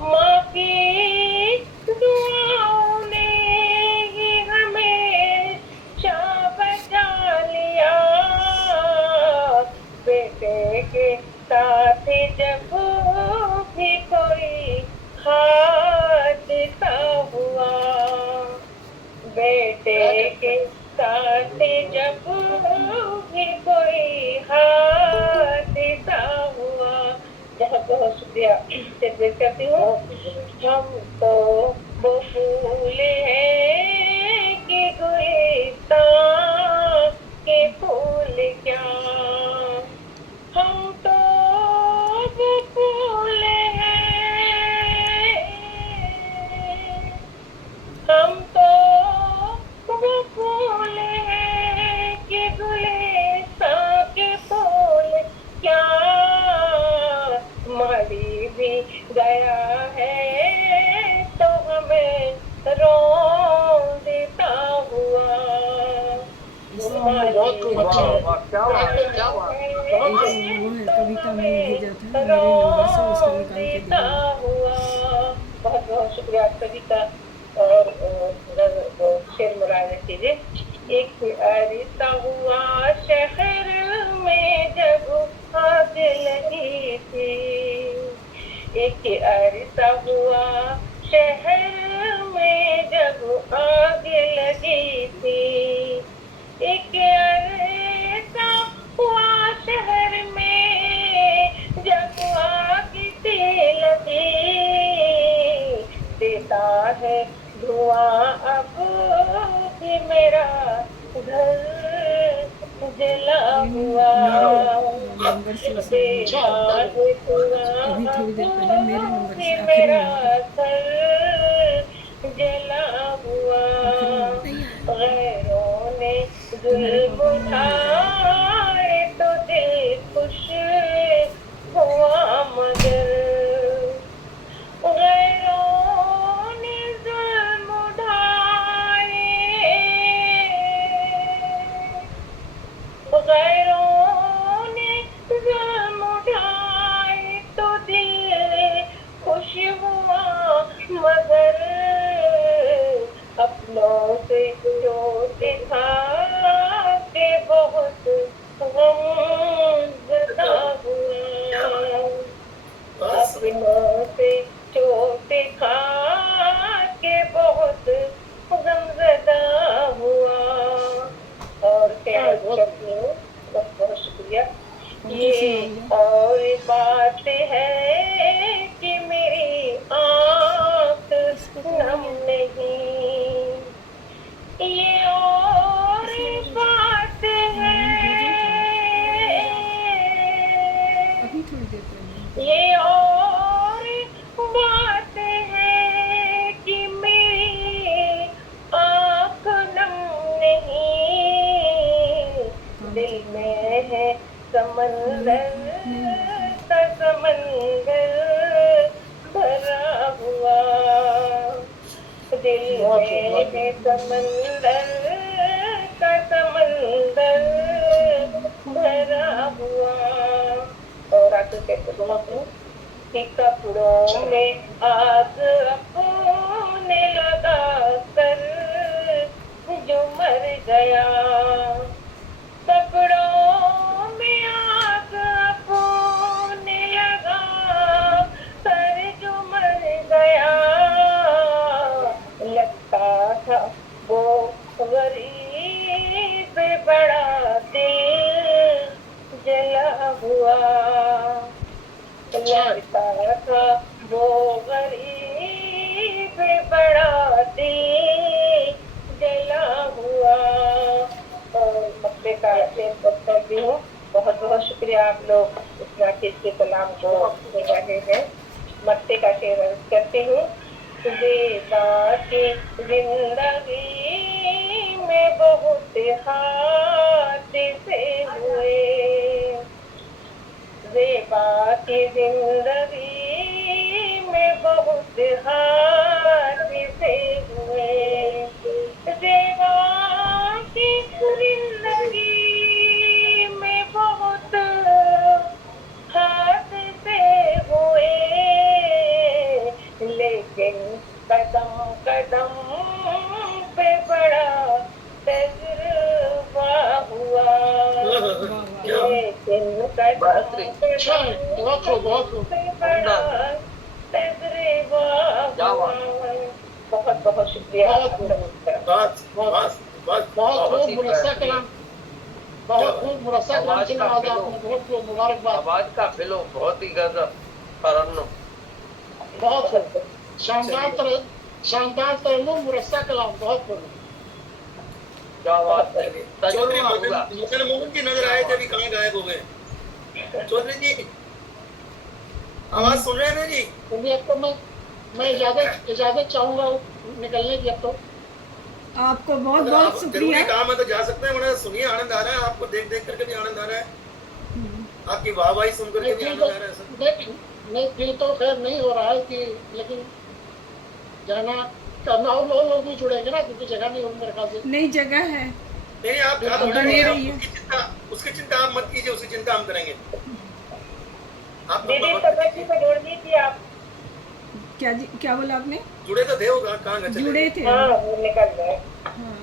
माँ की दुआओं ने हमेशा बचा लिया। बेटे के साथ जब भी कोई हादसा हुआ, बेटे के साथ जब भी कोई हादसा हुआ। बहुत बहुत शुक्रिया। करती हूँ। हम तो वो फूल हैं कि गुलिस्तान के फूल क्या, हम तो वो फूल हैं, हम तो वो फूल हैं कि गुलिस्तान के फूल क्या, मरी भी गया है तो हमें रोन देता हुआ। कविता मैंने भेजा था मेरे नंबर से, उसको निकाल के दिया। बहुत शुक्रिया आप सभी का। और शेर मुराद कीजिए। एक अरिसा हुआ शहर में जब आग लगी थी, एक अरिसा हुआ शहर में जब आग लगी थी, एक अरिसा हुआ शहर में जब आग सी लगी, देता है धुआं अब भी मेरा घर जला हुआ, नंबर से देता है धुआं अभी थोड़ी देर पहले मेरे नंबर अब से भी आखिरी मेरा नंबर घर जला हुआ। गैरों ने जुल्म उठाए तो दिल खुश हुआ, मगर गैरों ने जुल्म उठाए, गैरों ने जुल्म उठाए तो दिल खुश हुआ, मगर अपनों से चोट खा के बहुत गमज़दा हुआ, अपनों से चोट खा के बहुत गमज़दा हुआ। और क्या करती हूँ, बहुत शुक्रिया। ये और बात है कि मेरी आँख नम नहीं, ये और बात है, अभी थोड़ी देर पहले ये और बात है कि मेरी आँख नम नहीं, दिल में है समंदर का समंदर भरा हुआ, दिल में है समंदर का समंदर भरा हुआ। और आगे कैसे बोलूं कि कपड़ों में आग अपने लगा कर जो मर गया, कपड़ों में आग अपने लगा कर जो मर गया, लगता था वो गरीब बड़ा दिल जला हुआ, लगता था वो गरीब बड़ा दिल जला हुआ। और मक्के का शेर करती हूँ। बहुत बहुत शुक्रिया आप लोग इस नाकिस के कलाम को दे रहे हैं। मक्के का शेर अर्ज करती हूँ। ज़ेबा की जिंदगी में बहुत हादसे हुए, ज़ेबा की जिंदगी में बहुत हादसे हुए, ज़ेबा की जिंदगी में बहुत हादसे हुए, लेकिन कदम कदम पे बड़ा तजुर्बा हुआ, लेकिन कदम कदम पे बड़ा तजुर्बा हुआ। बहुत बहुत शुक्रिया। बहुत खूब मुरस्सा कलाम, बहुत खूब मुरस्सा कलाम सुना आपने, बहुत खूब मुबारकबाद। आवाज का फिलो बहुत ही गजब, तरन्नुम बहुत शानदार तरन्नुम, मुरस्सा कलाम, बहुत खूब। क्या बात है। चौधरी तजुर्बा हुआ। मदन मोहन जी नजर आए थे, अभी कहाँ गायब हो गए? चौधरी जी आवाज सुन रहे हैं ना जी? चलिए अब तो मैं इजाजत चाहूंगा निकलने की। अब तो आपको बहुत अगर बहुत आप शुक्रिया। जरूरी काम है तो जा सकते हैं, वरना सुनिए, आनंद आ रहा है आपको, देख देख करके भी आनंद आ रहा है, आपकी वाहवाही सुन करके भी आनंद आ रहा है सर। नहीं फील तो खैर नहीं हो रहा है कि, लेकिन जाना करना और लोग भी जुड़ेंगे ना, क्योंकि जगह नहीं होगी मेरे ख्याल से। नई जगह है, नहीं आप बने रहिए। उसकी चिंता आप मत कीजिए, उसकी चिंता हम करेंगे। आप दीदी तबीयत को जोड़ दीजिए आप। क्या बोला आपने? जुड़े तो थे वो, कहाँ चले जुड़े गए? थे। हाँ वो निकल गए। हाँ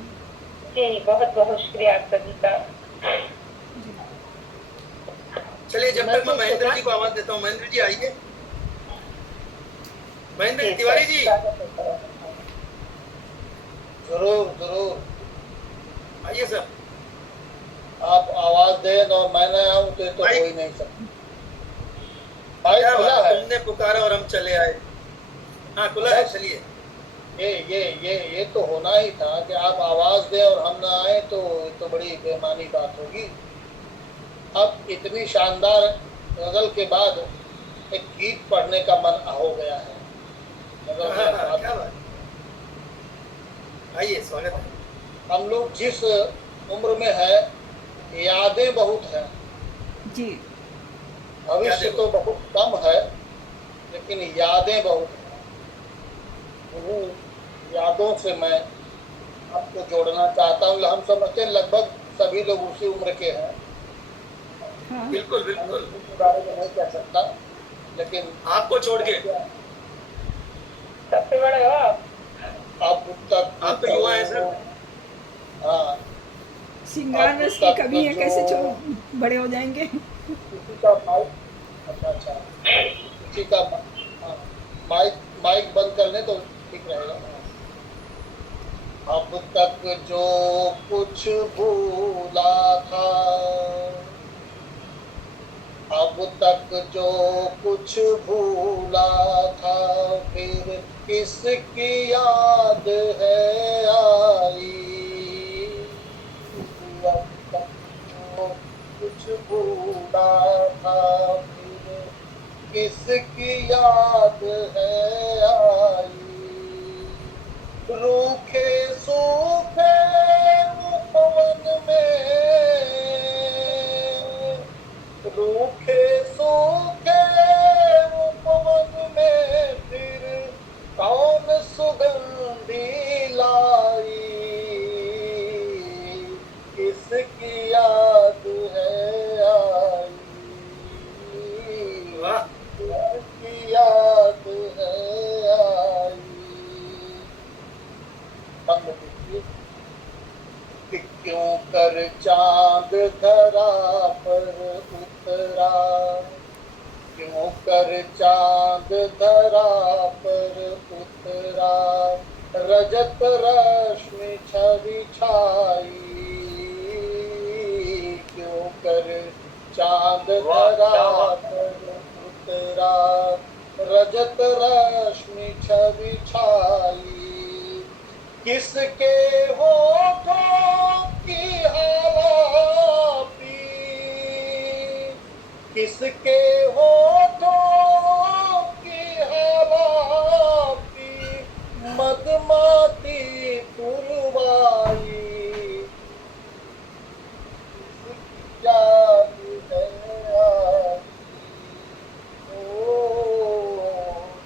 जी बहुत बहुत शुक्रिया आप सभी का। चलिए जब तक मैं महेंद्र जी को आवाज देता हूँ। महेंद्र जी आइए। महेंद्र जी, तिवारी जी जरूर जरूर, आइए सर। आप आवाज दें और मैं न आऊं तो भाई- हो ही नहीं सकता। भाई क्या खुला बात, है, तुमने पुकारा और हम चले आए। हाँ खुला है, चलिए। ये तो होना ही था कि आप आवाज दें और हम ना आए तो बड़ी बेमानी बात होगी। अब इतनी शानदार गजल के बाद एक गीत पढ़ने का मन हो गया है। गजल के बाद क्या बात। आइए, स्वागत है। हम लोग जिस उम्र में है, यादें बहुत हैं। जी भविष्य तो बहुत कम है, लेकिन यादें बहुत हैं। उन्हीं यादों से मैं आपको जोड़ना चाहता हूँ। हम समझते हैं लगभग सभी लोग उसी उम्र के हैं। हाँ बिल्कुल बिल्कुल, इसके बारे में नहीं कह सकता, लेकिन आपको छोड़ के। सबसे बड़े हो आप। अब तक आप तो युवा हैं सर। हाँ, श्रृंगार रस के कभी है, कैसे बड़े हो जाएंगे। किसी का माइक अच्छा, किसी का हाँ, माइक बंद कर ले तो ठीक रहेगा। अब तक जो कुछ भूला था, अब तक जो कुछ भूला था, फिर किसकी याद है आई। अब तक जो कुछ भूला था, फिर किसकी याद है आई। रूखे सूखे पवन में, रूखे सूखे पवन में, फिर कौन सुगंधी लाई। किसकी याद है आई, किसकी याद है आई। बंद कीजिए कि क्यों कर चांद धरा पर उतरा, क्यों कर चांद धरा पर उतरा, रजत रश्मि छवि छाई। क्यों कर चांद धरा पर उतरा, रजत रश्मि छवि छाई। किसके होठों की हवा पी, किसके होठों की हवा पी, मदमाती पुरवाई। किसकी याद है आई, ओ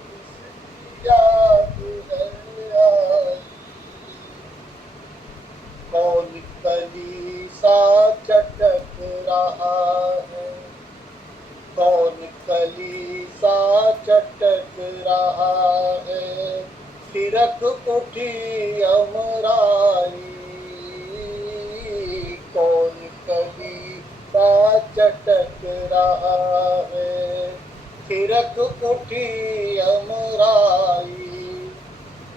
किसकी याद है आई। कौन कली सा चटक रहा है, कौन कली सा चटक रहा है, थिरक उठी अमराई। कौन कली सा चटक रहा है, थिरक उठी अमराई।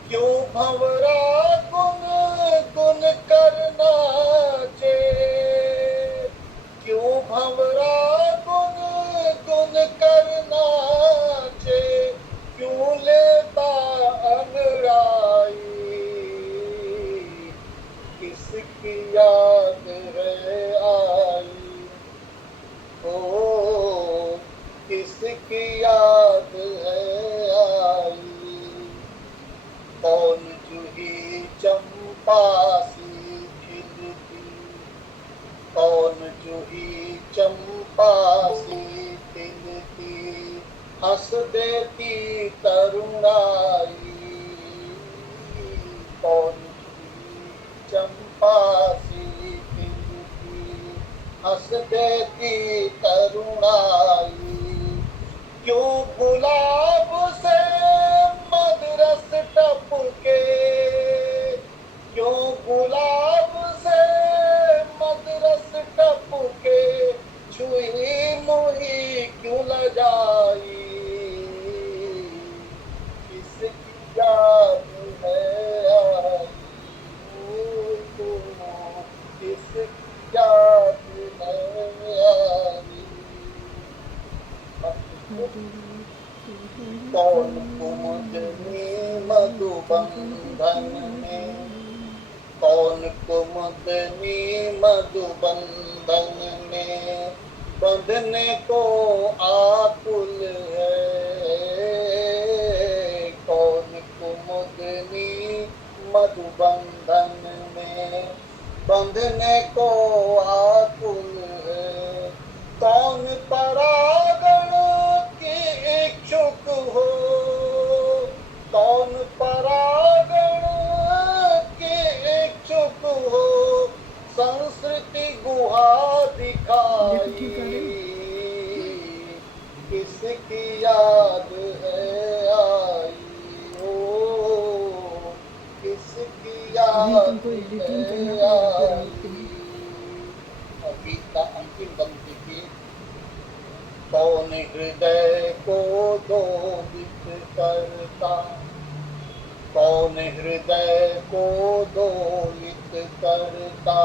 क्यों भंवरा गुन गुन करना चे, क्यों भंवरा गुन गुन करना चे, क्यों लेता अंगड़ाई। किसकी याद है आई, ओ किसकी याद है आई। कौन जूही चंपा सी खिलती, कौन जूही चंपा सी खिलती, हंस देती तरुणाई। कौन जूही चंपा सी खिलती, हंस देती तरुणाई। क्यों गुलाब से बंधन में, कौन कुमुदनी मधुबंधन में बंधने को आकुल है। कौन कुमुदनी मधुबंधन में बंधने को आकुल है। कौन परागण के इच्छुक हो, कौन परागण के इच्छुक हो, संस्कृति गुहा दिखाई, किसकी याद है आई हो, किसकी याद है आई। गीत का अंतिम पंक्ति थी, कौन हृदय को दोलित करता, कौन हृदय को दोलित करता,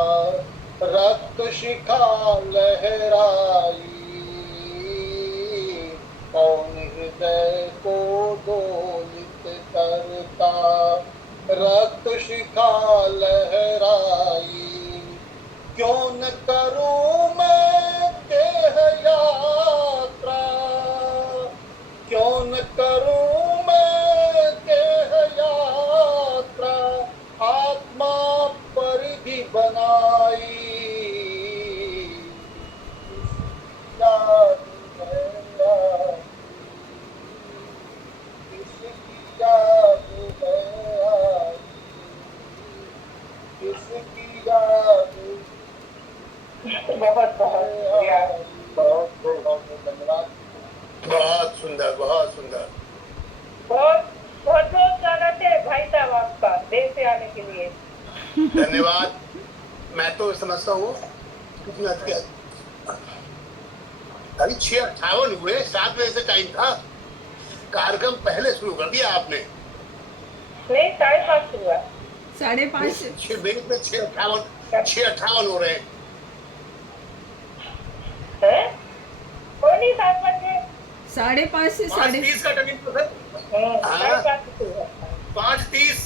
रक्त शिखा लहराई। कौन हृदय को दोलित करता, रक्त शिखा लहराई। क्यों न करूं मैं देह यात्रा, क्यों न करूं मैं देह यात्रा, आत्मा परिधि बनाई, याद है आई, किसकी याद है आई, किसकी याद। बहुत बहुत बहुत धन्यवाद। बहुत सुंदर, बहुत सुंदर। बहुत बहुत बहुत स्वागत है भाई साहब आपका देश से आने के लिए। धन्यवाद। मैं तो समझता हूँ कितना अभी 6:58 हुए, 7 बजे से टाइम था, कार्यक्रम पहले शुरू कर दिया आपने। नहीं 5:30 हुआ। 5:30 6 बजे में 6:58 हो रहे हैं। है? कोई नहीं 7 बजे। 5:30 से 5:30 का टाइमिंग तो सर। 5:30 हुआ। 5:30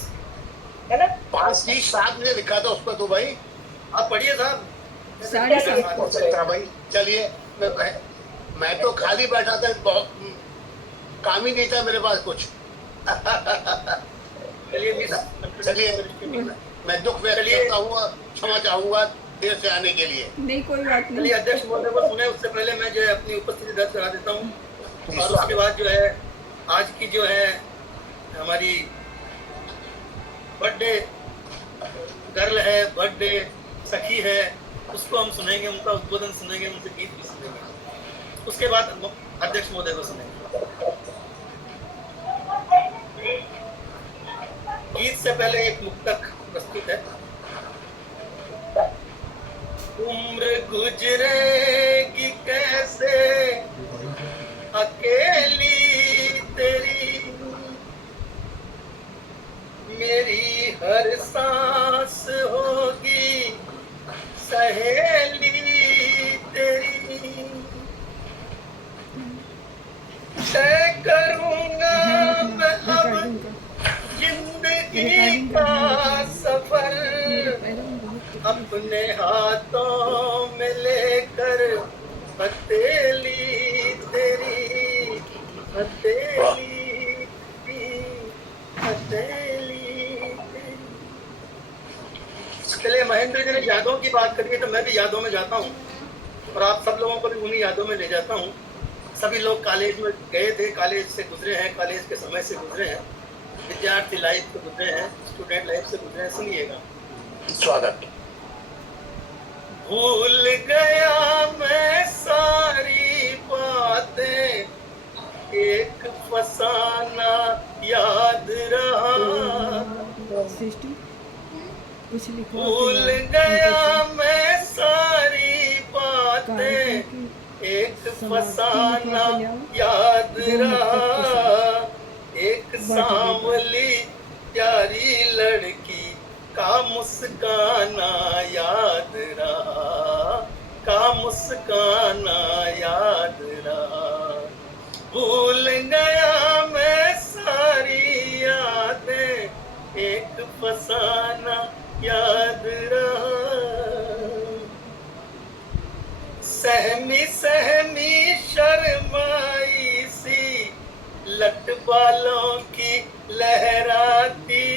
है ना? 5:30 7 बजे लिखा था उस पर तो भाई। आप पढ़िए साहब। 7:30 हो सकता भाई। चलिए मैं तो खाली बैठा था, काम ही नहीं था मेरे पास कुछ। चलिए मैं दुख व्यक्त करता हूँ, क्षमा चाहूंगा देर से आने के लिए। नहीं कोई बात नहीं। चलिए अध्यक्ष महोदय को सुने, उससे पहले मैं जो है अपनी उपस्थिति दर्ज करा देता हूँ और उसके बाद जो है आज की जो है हमारी बर्थडे गर्ल है, बर्थडे सखी है, उसको हम सुनेंगे, उनका उद्बोधन सुनेंगे, उनसे गीत भी सुनेंगे। उसके बाद अध्यक्ष महोदय को सुनेंगे। गीत से पहले एक मुक्तक प्रस्तुत है। उम्र गुजरेगी कैसे अकेली तेरी, मेरी हर सांस होगी सहेली तेरी। तय करूंगा मैं अब जिंदगी का सफर, अपने हाथों में लेकर हथेली तेरी, हथेली हथेली। चलिए महेंद्र जी ने यादों की बात करी है तो मैं भी यादों में जाता हूँ और आप सब लोगों को भी उन्हीं यादों में ले जाता हूँ। सभी लोग कॉलेज में गए थे, कॉलेज से गुजरे हैं, कॉलेज के समय से गुजरे हैं, विद्यार्थी लाइफ से गुजरे हैं, स्टूडेंट लाइफ से गुजरे हैं। सुनिएगा। स्वागत। भूल गया मैं सारी बातें, एक फसाना याद रहा। भूल गया मैं सारी बातें, एक फसाना याद रहा। एक सांवली प्यारी लड़की का मुस्काना याद रहा, का मुस्काना याद रहा। भूल गया मैं सारी यादें, एक फसाना याद रहा। सहमी सहमी शर्माई सी लट बालों की लहराती,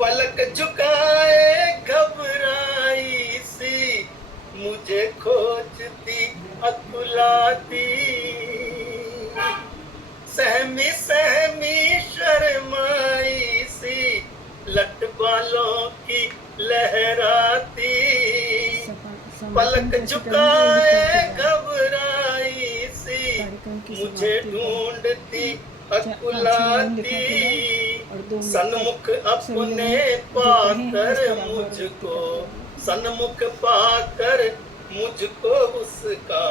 पलक झुकाए घबराई सी मुझे खोजती अकुलाती। सहमी सहमी शर्माई सी लट बालों की लहराती, पलक झुकाए घबराई सी मुझे ढूंढती अकुलाती। सन्मुख अपने पाकर मुझको, सन्मुख पाकर मुझको उसका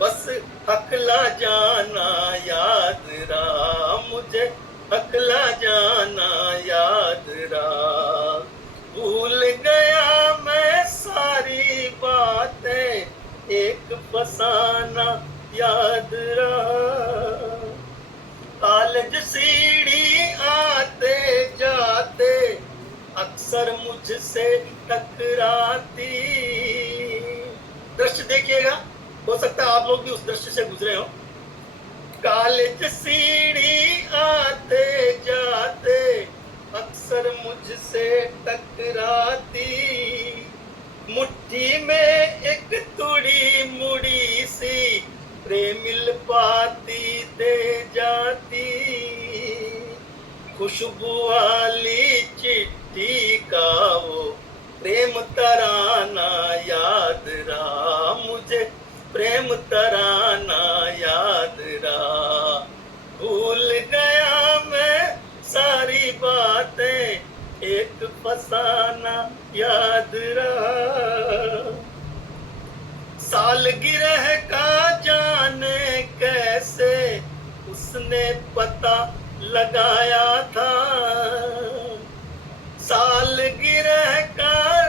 बस हकला जाना याद रहा, मुझे हकला जाना याद रहा। भूल गया मैं सारी बातें, एक फसाना याद रहा। कॉलेज सीढ़ी आते जाते अक्सर मुझसे टकराती। दृश्य देखिएगा, हो सकता है आप लोग भी उस दृश्य से गुजरे हो। कॉलेज सीढ़ी आते जाते अक्सर मुझसे टकराती, मुट्ठी में एक तुड़ी मुड़ी सी प्रेमिल पाती दे जाती। खुशबू वाली चिट्ठी का वो प्रेम तराना याद रहा, मुझे प्रेम तराना याद रहा। भूल गया मैं सारी बातें, एक फसाना याद रहा। सालगिरह का जाने कैसे उसने पता लगाया था, सालगिरह का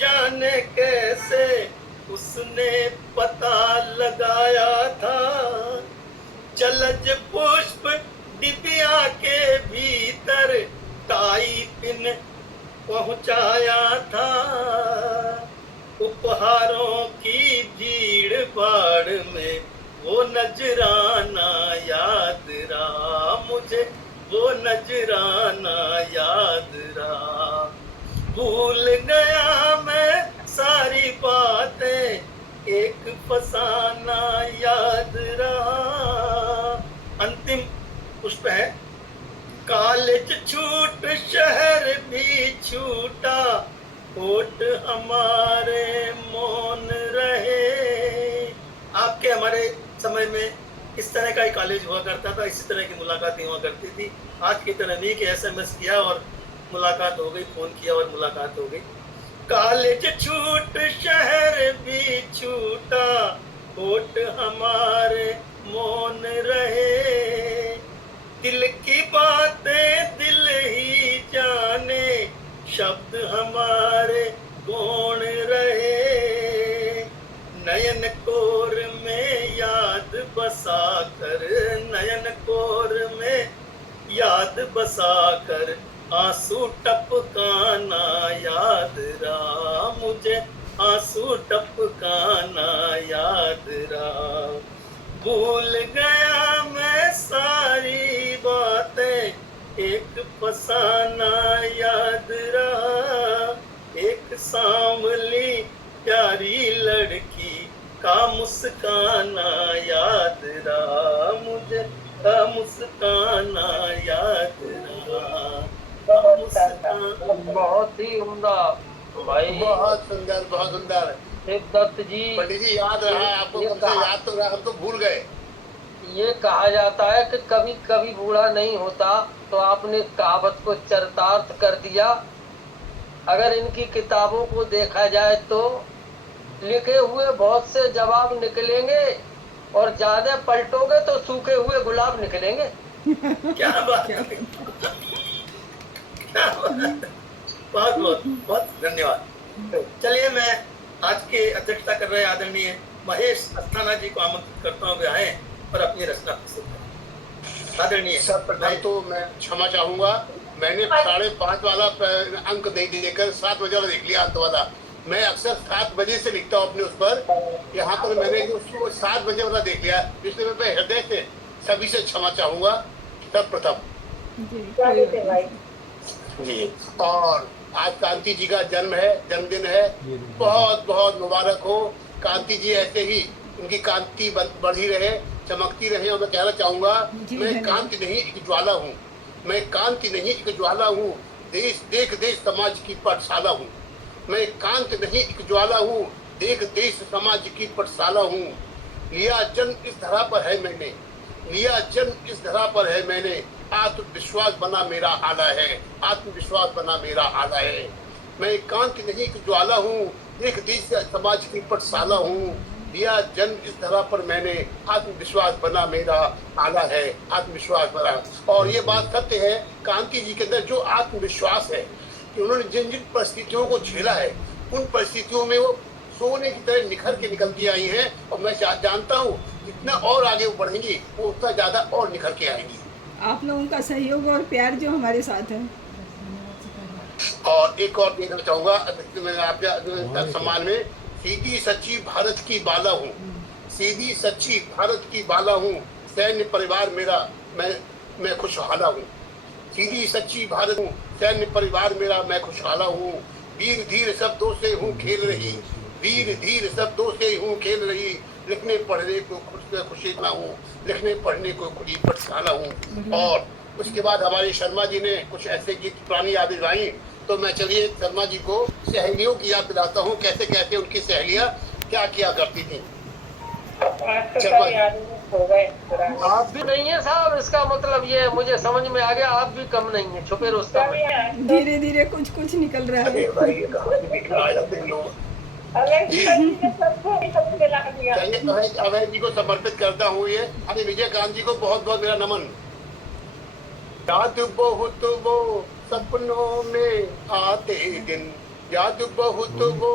जाने कैसे उसने पता लगाया था। जलज पुष्प डिबिया के भीतर टाई पिन पहुंचाया था। उपहारों की भीड़ भाड़ में वो नजराना याद रहा, मुझे वो नजराना याद रहा। भूल गया मैं सारी बातें, एक फसाना याद रहा। अंतिम पुष्प है। कॉलेज छूट शहर भी छूटा, होठ हमारे मौन रहे। आपके हमारे समय में इस तरह का ही कॉलेज हुआ करता था, इसी तरह की मुलाकातें हुआ करती थी। आज की तरह नहीं कि SMS किया और मुलाकात हो गई, फोन किया और मुलाकात हो गई। कॉलेज छूट शहर भी छूटा, होठ हमारे मौन रहे। दिल की बातें दिल ही जाने, शब्द हमारे गौण रहे। नयन कोर में याद बसा कर, नयन कोर में याद बसा कर आंसू टपकाना याद रहा, मुझे आंसू टपकाना याद रहा। भूल गया मैं सारी बातें, एक फसाना याद रहा। एक सांवली प्यारी लड़की का मुस्काना याद रहा, मुझे का मुस्काना याद रहा। बहुत ही उम्दा भाई, बहुत सुंदर, बहुत सुंदर। शिवदत्त जी, पंडित जी याद रहा है आपको? मुझे याद तो रहा, हम तो भूल गए। ये कहा जाता है कि कभी कभी बूढ़ा नहीं होता, तो आपने कहावत को चरितार्थ कर दिया। अगर इनकी किताबों को देखा जाए तो लिखे हुए बहुत से जवाब निकलेंगे, और ज्यादा पलटोगे तो सूखे हुए गुलाब निकलेंगे। क्या बात है, क्या बात है। बहुत बहुत बहुत धन्यवाद। चलिए, मैं आज के अध्यक्षता कर रहे आदरणीय महेश अस्थाना जी को आमंत्रित करता हूँ वे आए और अपनी रचना प्रस्तुत करें। आदरणीय सर्वप्रथम तो मैं क्षमा चाहूंगा, मैंने 5:30 वाला अंक नहीं देकर 7 बजे वाला देख लिया, अंत वाला। मैं अक्सर 7 बजे से लिखता हूँ अपने उस पर, यहाँ पर मैंने उसको 7 बजे वाला देख लिया, इसलिए मैं हृदय से सभी से क्षमा चाहूंगा सर्वप्रथम जी। और आज कांति जी का जन्मदिन है, बहुत बहुत मुबारक हो। कांति जी ऐसे ही उनकी कांति बढ़ी रहे, चमकती रहे। और मैं कहना चाहूंगा, मैं कांति नहीं एक ज्वाला हूँ, मैं कांति नहीं एक ज्वाला हूँ, देश समाज की पाठशाला हूँ। मैं कांति नहीं एक ज्वाला हूँ, देश समाज की पाठशाला हूँ। लिया जन्म इस धरा पर है मैंने, लिया जन्म इस धरा पर है मैंने, आत्मविश्वास बना मेरा आला है, आत्मविश्वास बना मेरा आला है। मैं कांति नहीं एक ज्वाला हूँ, देश समाज की पाठशाला हूँ। दिया जन्म इस धरा पर मैंने, आत्मविश्वास बना मेरा आला है, आत्मविश्वास बना। और ये बात सत्य है, कांति जी के अंदर जो आत्मविश्वास है कि उन्होंने जिन जिन परिस्थितियों को झेला है, उन परिस्थितियों में वो सोने की तरह निखर के निकलती आई हैं। और मैं जानता हूँ जितना और आगे वो बढ़ेंगी, वो उतना ज्यादा और निखर के आएंगी। आप लोगों का सहयोग और प्यार जो हमारे साथ है। और एक और देखना चाहूंगा, मैं आपके सम्मान में, सीधी सच्ची भारत की बाला हूँ, सीधी सच्ची भारत की बाला हूँ, सैन्य परिवार मेरा मैं खुशहाला हूँ। सीधी सच्ची भारत हूँ, सैन्य परिवार मेरा मैं खुशहाला हूँ। वीर धीर शब्दों से हूँ खेल रही, वीर धीर शब्दों से हूँ खेल रही, लिखने पढ़ने को खुशी ना हूँ, लिखने पढ़ने को खुली पाठशाला हूँ। और उसके बाद हमारे शर्मा जी ने कुछ ऐसे गीत पुरानी यादें लाई, तो मैं चलिए शर्मा जी को सहेलियों की याद दिलाता हूँ, कैसे कैसे उनकी सहेलियाँ क्या किया करती थी। आप भी नहीं है साहब, इसका मतलब ये मुझे समझ में आ गया, आप भी कम नहीं है, छुपे रुस्तम। धीरे धीरे कुछ कुछ निकल रहा है। अभय जी को समर्पित करता हूँ ये। अरे विजयकांत जी को बहुत बहुत मेरा नमन। याद बहुत वो सपनों में आते दिन, याद बहुत वो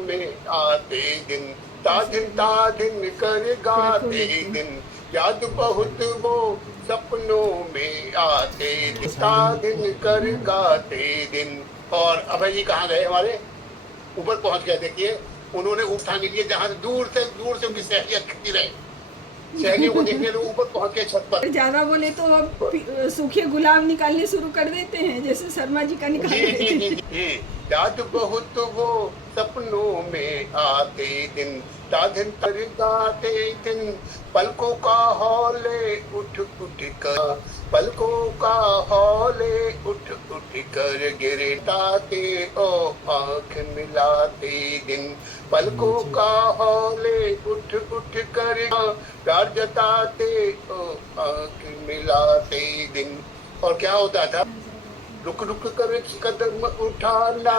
में आते दिन, तादिन कर गाते दिन, याद बहुत वो सपनों में आते दिन, तादिन कर गाते दिन। और अभय जी कहाँ गए हमारे? ऊपर पहुंच गए। देखिए उन्होंने उठाने लिए जहाँ दूर से उनकी सहेलियां खिंचती रही, सहेलियों को देखने लोग ऊपर पहुंच गए छत पर। ज्यादा बोले तो अब सूखे गुलाब निकालने शुरू कर देते हैं, जैसे शर्मा जी का निकाल देते हैं। याद बहुत वो सपनों में आते दिन, तादिन कर गाते दिन, पलकों का हौले उठ उठ कर, पलकों का हौले उठ उठ कर गिरताते ओ आँख मिलाते दिन, पलकों का हौले उठ उठ कर प्यार जताते ओ आँख मिलाते दिन। और क्या होता था? रुक रुक कर कदम उठाना,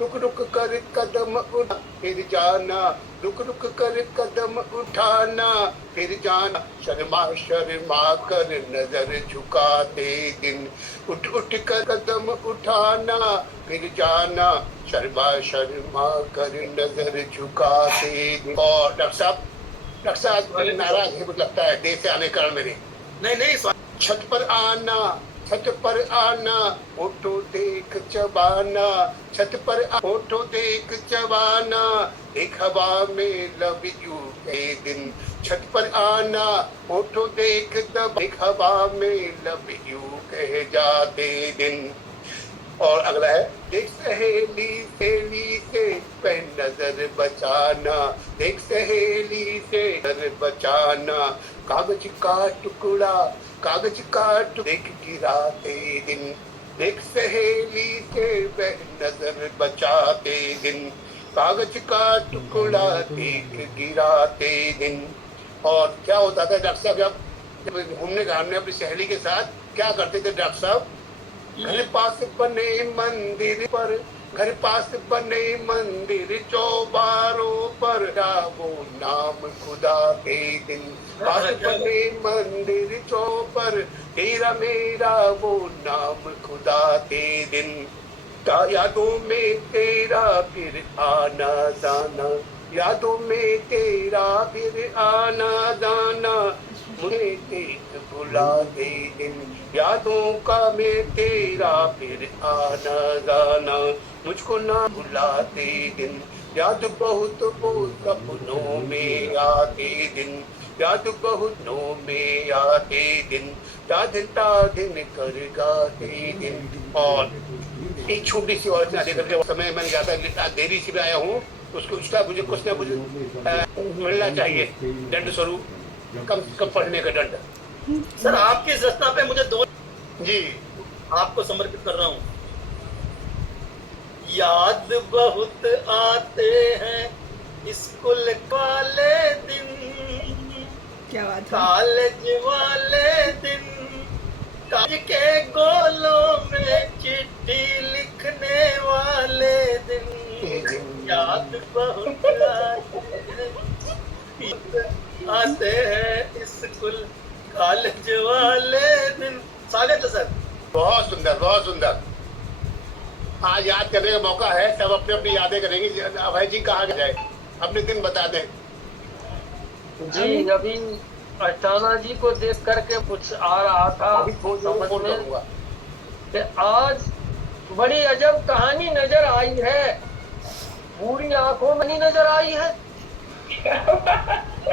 रुक रुक कर कदम उठा फिर जाना, रुक रुक कर कदम उठाना फिर जाना, शर्मा शर्मा कर नजर झुकाते दिन, उठ उठ कर कदम उठाना फिर जाना, शर्मा शर्मा कर नजर झुकाते दिन। और डॉक्टर साहब नाराज है मुझे लगता है, देर से आने कारण मेरे। नहीं छत पर आना, छत पर आना, फोटो देख चबाना, छत पर फोटो देख चबाना, एक हवा में लव यू के दिन, छत पर आना, फोटो देख एक हवा में लव यू कह जाते दिन। और अगला है, देख सहेली सहेली से पहन नजर बचाना, देख सहेली से नजर बचाना, कागज का टुकड़ा कागज का देख गिराते दिन, देख सहेली से वह नजर बचाते दिन, कागज का टुकड़ा देख गिराते दिन। और क्या होता था डॉक्टर साहब, जब घूमने का हमने अपनी सहेली के साथ क्या करते थे डॉक्टर साहब? घर पास बने मंदिर पर, घर पास बने मंदिर चौबारों पर, वो नाम खुदा के दिन, पास बने मंदिर चौपर, तेरा मेरा वो नाम खुदा के दिन, यादों में तेरा फिर आना जाना, यादों में तेरा फिर आना जाना, मुझे देख भुला दे दिन, यादों का मैं तेरा फिर आना जाना, मुझको ना भुला दे दिन, याद बहुत वो सपनों में आते दिन, याद बहुतों में आते दिन, दिन कर गाते दिन। और एक छोटी सी और आगे करके समय मैंने कहा था देरी से भी आया हूँ, उसको उसका मुझे कुछ ना कुछ मिलना चाहिए, दंड स्वरूप, कम से कम पढ़ने का दंड। सर आपकी इस रचना पे मुझे 2 जी आपको समर्पित कर रहा हूँ। याद बहुत आते हैं स्कूल वाले दिन, क्या बात है। कॉलेज वाले दिन, कागज के गोलों में चिट्ठी लिखने वाले दिन, याद बहुत आते हैं स्कूल कॉलेज वाले दिन। स्वागत है सर। बहुत सुंदर, बहुत सुंदर। आज याद करने का मौका है, सब अपने अपनी यादें करेंगे। अभय जी कहाँ जाए, अपने दिन बता दें। जी अभी अष्टाना जी को देख करके कुछ आ रहा था समझ में कि आज बड़ी अजब कहानी नजर आई है, बूढ़ी आंखों में नहीं नजर आई है।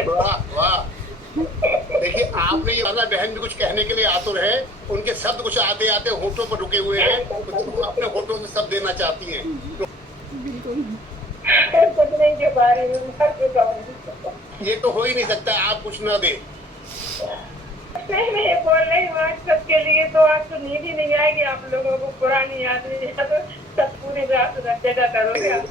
वाह वाह। देखिए आपने ये वाला बहन भी कुछ कहने के लिए आतुर है, उनके शब्द कुछ आते आते होठों पर रुके हुए हैं, तो अपने होठों से शब्द देना चाहती हैं। बिल्कुल के बारे में ये तो हो ही नहीं सकता आप कुछ ना दे। नहीं बोल रही हूँ आज सबके लिए, तो आज तो नींद ही नहीं आएगी आप लोगों को, पुरानी यादें तो सब पूरी रात जगह करोगे आप।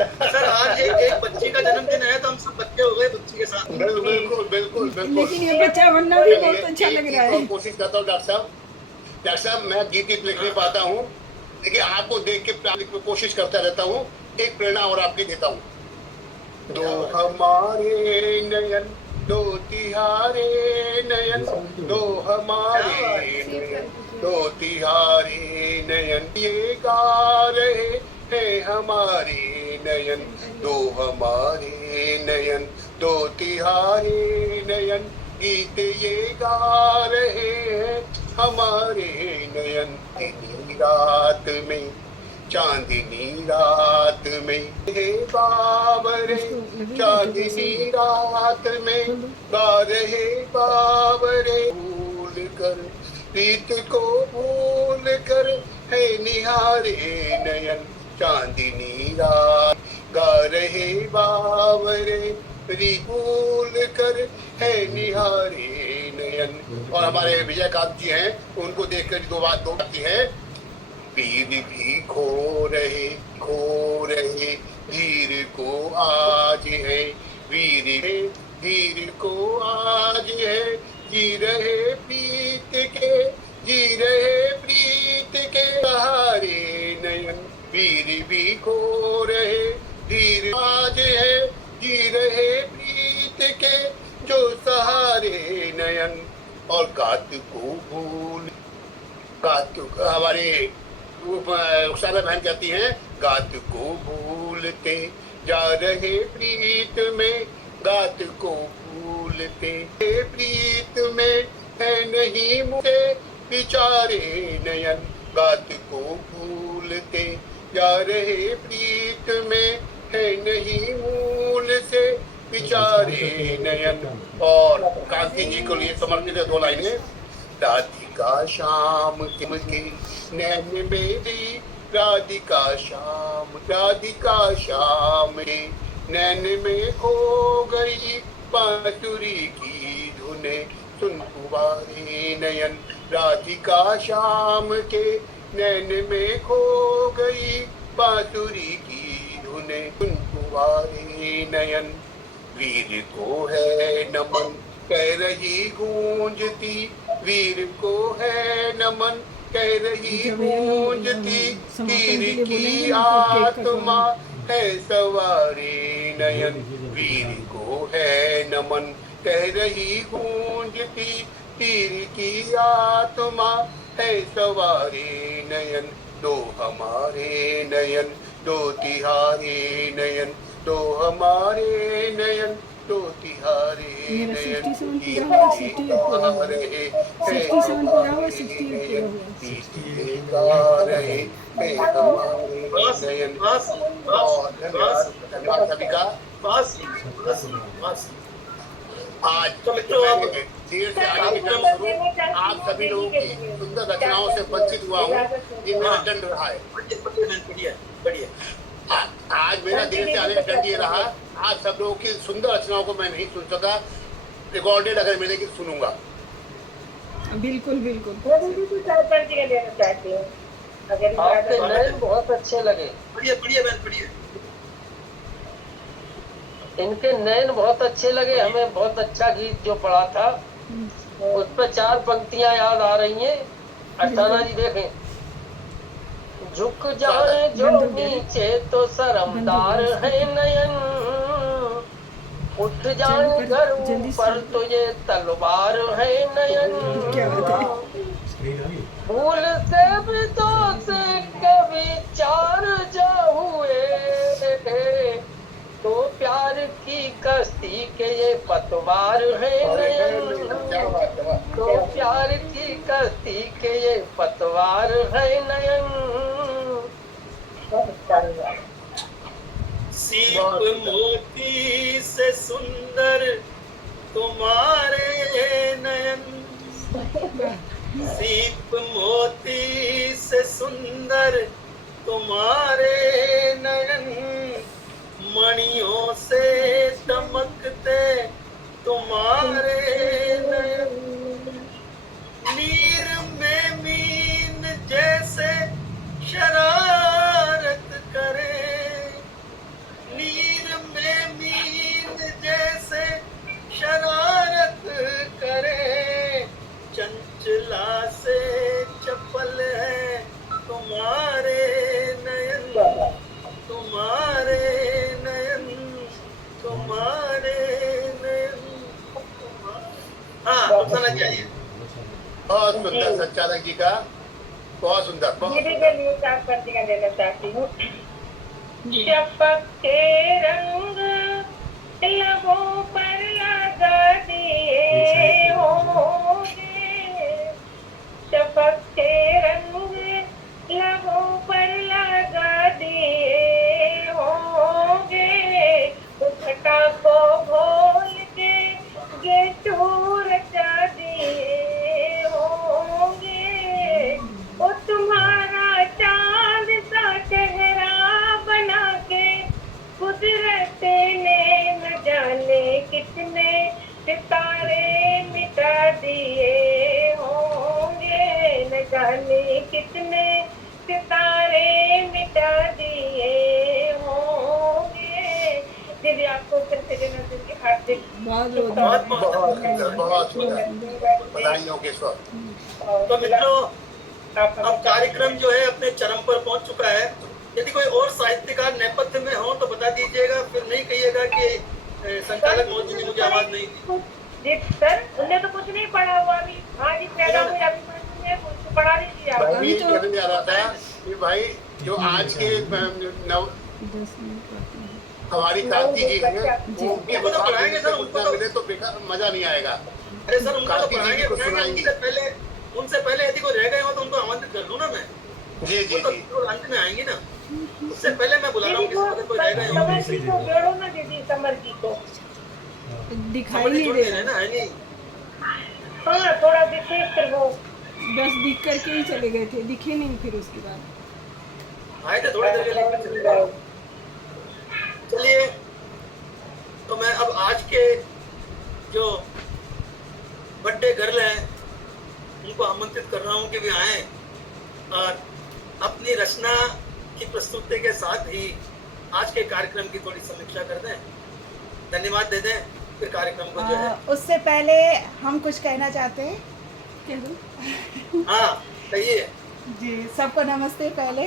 सर आज एक बच्ची का जन्मदिन है, तो हम सब बच्चे हो गए बच्ची के साथ। बिल्कुल बिल्कुल बिल्कुल। लेकिन ये बच्चा बनना भी बहुत अच्छा लग रहा है। कोशिश करता हूँ डॉक्टर साहब मैं गीत लिख नहीं पाता हूँ, लेकिन आपको देख के कोशिश करता रहता हूँ। एक प्रेरणा और आपकी देता हूँ। दो हमारे नयन, दो तिहारे नयन, दो हमारे नयन, दो तिहारे नयन, ये गा रहे हैं हमारे नयन, दो हमारे नयन, दो तिहारे नयन, गीत ये गा रहे हैं हमारे नयन। चांदनी रात में, चांदनी रात में हे बाबरे, चांदनी रात में गा रहे बाबरे, भूल कर प्रीत को भूल कर है निहारे नयन, चांदनी रात गा रहे बाबरे, भूल कर है निहारे नयन। और हमारे विजयकांत जी हैं, उनको देखकर दो बात है। वीर भी खो रहे वीर को आज है, वीर को आज है, जी रहे प्रीत के सहारे नयन, वीर भी खो रहे वीर आज है, जी रहे प्रीत के जो सहारे नयन। और गात को भूल, हमारे उक्साना बहन कहती हैं, गात को भूलते जा रहे प्रीत में, गात को भूलते प्रीत में है नहीं मुझे बिचारे नयन, गात को भूलते जा रहे प्रीत में है नहीं मूल से बिचारे नयन। और कांति जी को लिए समर्पित है 2 लाइनें। राधिका शाम के नैन मेरी, राधिका शाम के नैन में खो गई, बांसुरी की धुने सुन कुंवारे नयन, राधिका शाम के नैन में खो गई, बांसुरी की धुने सुन कुंवारे नयन। वीर को है नमन कह रही गूंजती, वीर को है नमन कह रही गूंजती, तीर की आत्मा है सवारे नयन, वीर को है नमन कह रही गूंजती, तीर की आत्मा है सवारे नयन। दो हमारे नयन, दो तिहारे नयन, दो हमारे नयन, ओटो तिहारे मेरा नयन 67 की पूरा हुआ, 68 पूरा हुआ। गा रहे 67 पूरा हुआ, 68 पूरा हुआ। गीत गा रहे हमारे बस नयन। बस और बस धन्यवाद सभी का। बस बस बस। आज तो मित्रों अब देर से आगे के क्रम स्वरूप आप सभी लोगों की सुंदर रचनाओं से वंचित हुआ हूँ, ये मेरा दंड रहा है। बढ़िया बढ़िया। आज मेरा देर से आने का दंड ये रहा, आज सब लोगों की सुंदर रचनाओं को मैं नहीं सुन सका। रिकॉर्डेड अगर मिलेगी तो सुनूंगा। बिल्कुल बिल्कुल। आपके नयन बहुत अच्छे लगे। बढ़िया बढ़िया बहन बढ़िया। इनके नयन बहुत अच्छे लगे। हमें बहुत अच्छा गीत जो पढ़ा था उस पर 4 पंक्तियां याद आ रही हैं। अष्टाना जी देखें। झुक जाए जो नीचे तो शर्मदार है नयन, उठ जाए घर ऊपर तो ये तलवार है नयन। भूल से भी तो से कभी चार जा हुए, तो प्यार की कश्ती के ये पतवार है नयन। तो प्यार की कश्ती के ये पतवार है नयन। सीप मोती से सुंदर तुम्हारे नयन, सीप मोती से सुंदर तुम्हारे नयन, मणियों से चमकते तुम्हारे नयन, नीर में मीन जैसे शरारत करे, नीर में मीन जैसे शरारत करे, चंचला से चपल है तुम्हारे नयन, तुम्हारे नयन, तुम्हारे नयन। हाँ बताना चाहिए। बहुत सुंदर संचालक जी का, बहुत सुंदर। देना चाहती हूँ। शफक के रंग लबों पर लगा दिए होंगे, शफक के रंग लबों पर लगा दिए होंगे, घटा को घोल के ये टूर रचा दिए होंगे, वो तुम्हारा चांद सा चेहरा बना के कुदरत ने न जाने कितने सितारे मिटा दिए होंगे, न जाने कितने सितारे मिटा दिए होंगे। दीदी आपको फिर से जन्मदिन की हार्दिक बहुत सुंदर बधाइयों के स्वर। तो मित्रों अब कार्यक्रम जो है अपने चरम पर पहुंच चुका है। यदि कोई और साहित्यकार नेपथ्य में हो तो बता दीजिएगा, फिर नहीं कहिएगा कि संचालक मोदी ने मुझे आवाज नहीं दी। जी सर, उन्हें तो कुछ नहीं पढ़ा हुआ अभी। हाँ जी, अभी पढ़ा दीजिए आप। भाई ये कहने जा रहा था कि भाई जो आज के हमारी क्रांति जी है, उनके मिले तो बेकार मजा नहीं आएगा। अरे सर उनको तो पढ़ाएंगे, उनसे पहले यदि कोई रह गए हो तो उनको आमंत्रित कर लूं ना मैं। जी जी जी, तो अंत में आएंगी ना, उससे पहले मैं बुला रहा हूँ किसी को रह गए हो। समर जी को जोड़ो ना दीदी, समर जी को दिखाई नहीं दे रहा ना, है नहीं। हाँ थोड़ा दिखे फिर वो बस दिख करके ही चले गए थे, दिखे नहीं फिर उसके बाद आए थे थोड़ी देर के लिए चले गए। चलिए तो मैं अब आज के जो बर्थडे गर्ल हैं उनको आमंत्रित कर रहा हूँ कि वे आए और अपनी रचना की प्रस्तुति के साथ ही आज के कार्यक्रम की थोड़ी समीक्षा कर दें, धन्यवाद दे दें, फिर कार्यक्रम को जो है। उससे पहले हम कुछ कहना चाहते हैं। कह दो। हाँ कहिए जी, सबको नमस्ते। पहले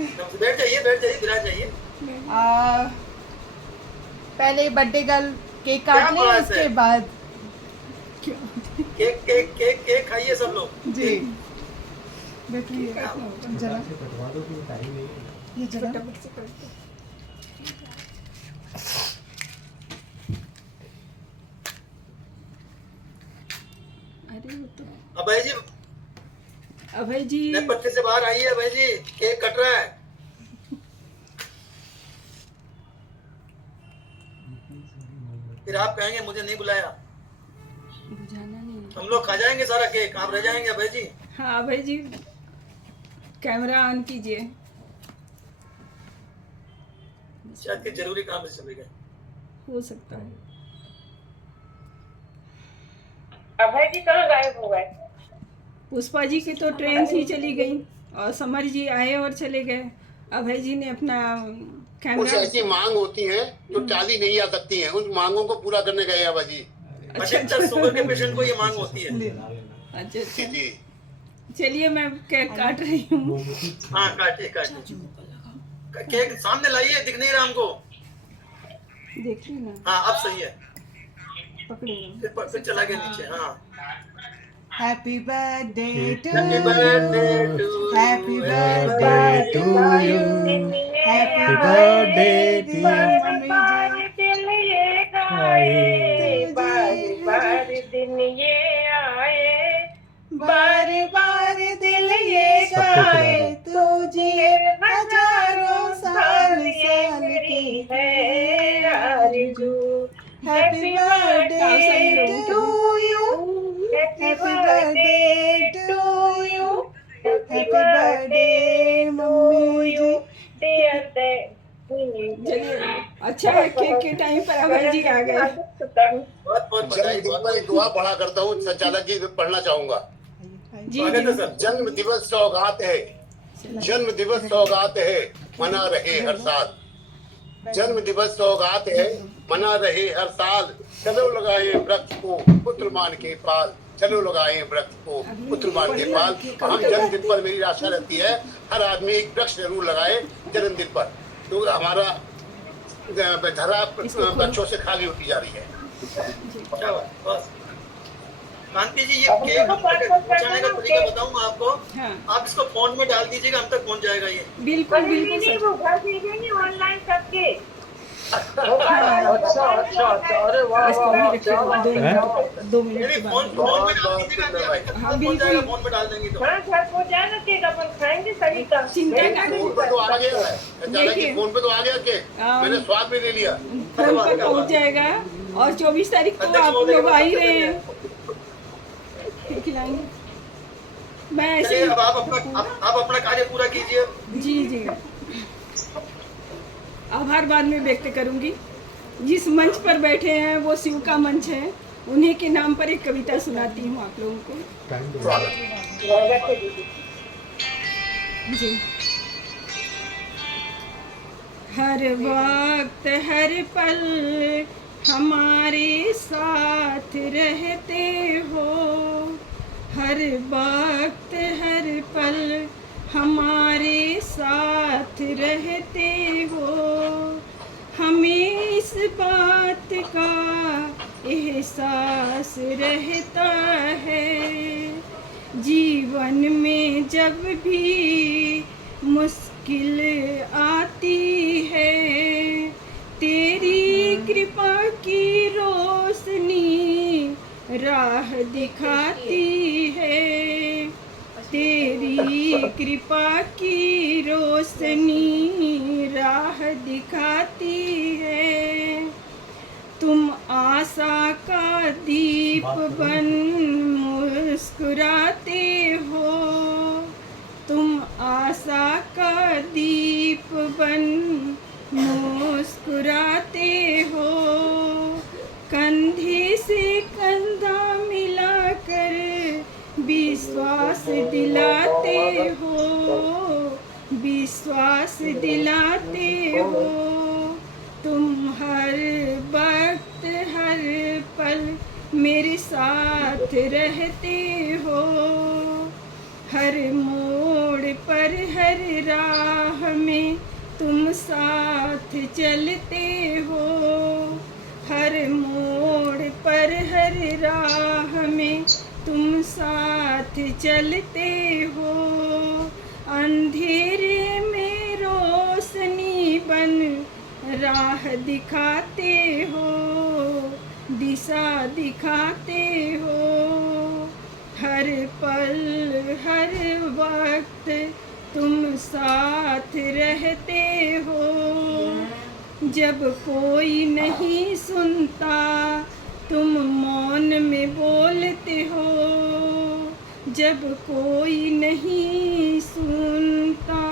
बैठ जाइए विराज जाइए। पहले बर्थडे गर्ल केक काट लें, उसके बाद केक खाइए सब लोग। जी बैठिए जरा, ये जरा अभय जी नए पत्ते से बाहर आइए अभय जी, केक कट रहा है। फिर आप कहेंगे मुझे नहीं बुलाया। बुझाना नहीं। हम लोग खा जाएंगे सारा केक, आप रह जाएंगे अभय जी। हाँ अभय जी, कैमरा ऑन कीजिए। शायद के जरूरी काम से चले गए, हो सकता है। अभय जी कहाँ गायब हो गए? पुष्पा जी की तो ट्रेन ही चली गई और समर जी आए और चले गए। अभय जी ने अपना कुछ कैमरा। ऐसी मांग होती है जो टाली नहीं जा सकती है, उन मांगों को पूरा करने गए अभय जी। अधिकतर शुगर के पेशेंट को ये मांग होती है। अच्छा जी जी। चलिए मैं केक काट रही हूँ। हाँ काटिए काटिए, केक सामने लाइए, दिख नहीं रहा हमको। देखिए ना। हाँ अब सही है, पकड़े। फिर चला गया नीचे। हाँ Happy birthday to Happy birthday you. to Happy you. birthday to you. Happy birthday dear mummy ji. दिल ये गाए, बारी बारी दिन ये आए, बार बार दिल ये गाए, तुझे हजारों साल साल की है आरज़ू। Happy birthday to you. Happy birthday to you. Happy birthday mummy ji. चलिए अच्छा है, केक के टाइम पर अभय जी आ गए। बहुत बहुत बधाई। जन्मदिन पर एक दुआ पढ़ा करता हूँ, संचालक जी पढ़ना चाहूंगा। जी स्वागत है सर। जन्म दिवस सौगात है, जन्म दिवस सौगात है, मना रहे हर साल। जन्म दिवस सौगात है, मना रहे हर साल। चलो लगाए वृक्ष को पुत्र मान के पाल, चलो लगाए वृक्ष को पुत्र मान के पाल। हम जन्मदिन पर मेरी आशा रहती है हर आदमी एक वृक्ष जरूर लगाए जन्मदिन पर, तो हमारा धरा वृक्षों से खाली होती जा रही है। क्या बात, बस कांति जी, ये केक पहुंचाने का तरीका बताऊंगा आपको। हाँ आप इसको फोन में डाल दीजिएगा, हम तक पहुंच जाएगा ये। बिल्कुल बिल्कुल सर। वो घर भेजेंगे ऑनलाइन सबके। अच्छा अच्छा अच्छा, अरे वाह इसको वाह भी वाह, रखिए, क्या बात है, क्या बात है। 2 मिनट के फोन बाद। फोन में डाल दीजिएगा, हाँ, पहुंच जाएगा, फोन में डाल देंगे तो। हाँ घर को जाना केक अपन खाएंगे सही का। चिंता ना फोन पे तो आ गया है संचालक जी, फोन पे तो आ गया केक, मैंने स्वाद भी ले लिया। फोन पर पहुंच जाएगा और 24 तारीख को आप लोग आ ही रहे हैं, खिलाएंगे। मैं ऐसे चलिए अब आप अपना कार्य पूरा कीजिए। जी जी, आभार बाद में व्यक्त करूंगी। जिस मंच पर बैठे हैं वो शिव का मंच है, उन्हीं के नाम पर एक कविता सुनाती हूँ आप लोगों को। जी। हर वक्त हर पल हमारे साथ रहते हो, हर वक्त हर पल हमारे साथ रहते हो। हमें इस बात का एहसास रहता है, जीवन में जब भी मुश्किल आती है, तेरी कृपा की रोशनी राह दिखाती है, तेरी कृपा की रोशनी राह दिखाती है। तुम आशा का दीप बन मुस्कुराते हो, तुम आशा का दीप बन मुस्कुराते हो। कंधे से कंधा मिलाकर विश्वास दिलाते हो, विश्वास दिलाते हो। तुम हर वक्त हर पल मेरे साथ रहते हो, हर मोड़ पर हर राह में तुम साथ चलते हो, हर मोड़ पर हर राह में तुम साथ चलते हो। अंधेरे में रोशनी बन राह दिखाते हो, दिशा दिखाते हो। हर हर पल हर वक्त तुम साथ रहते हो, जब कोई नहीं सुनता तुम मौन में बोलते हो, जब कोई नहीं सुनता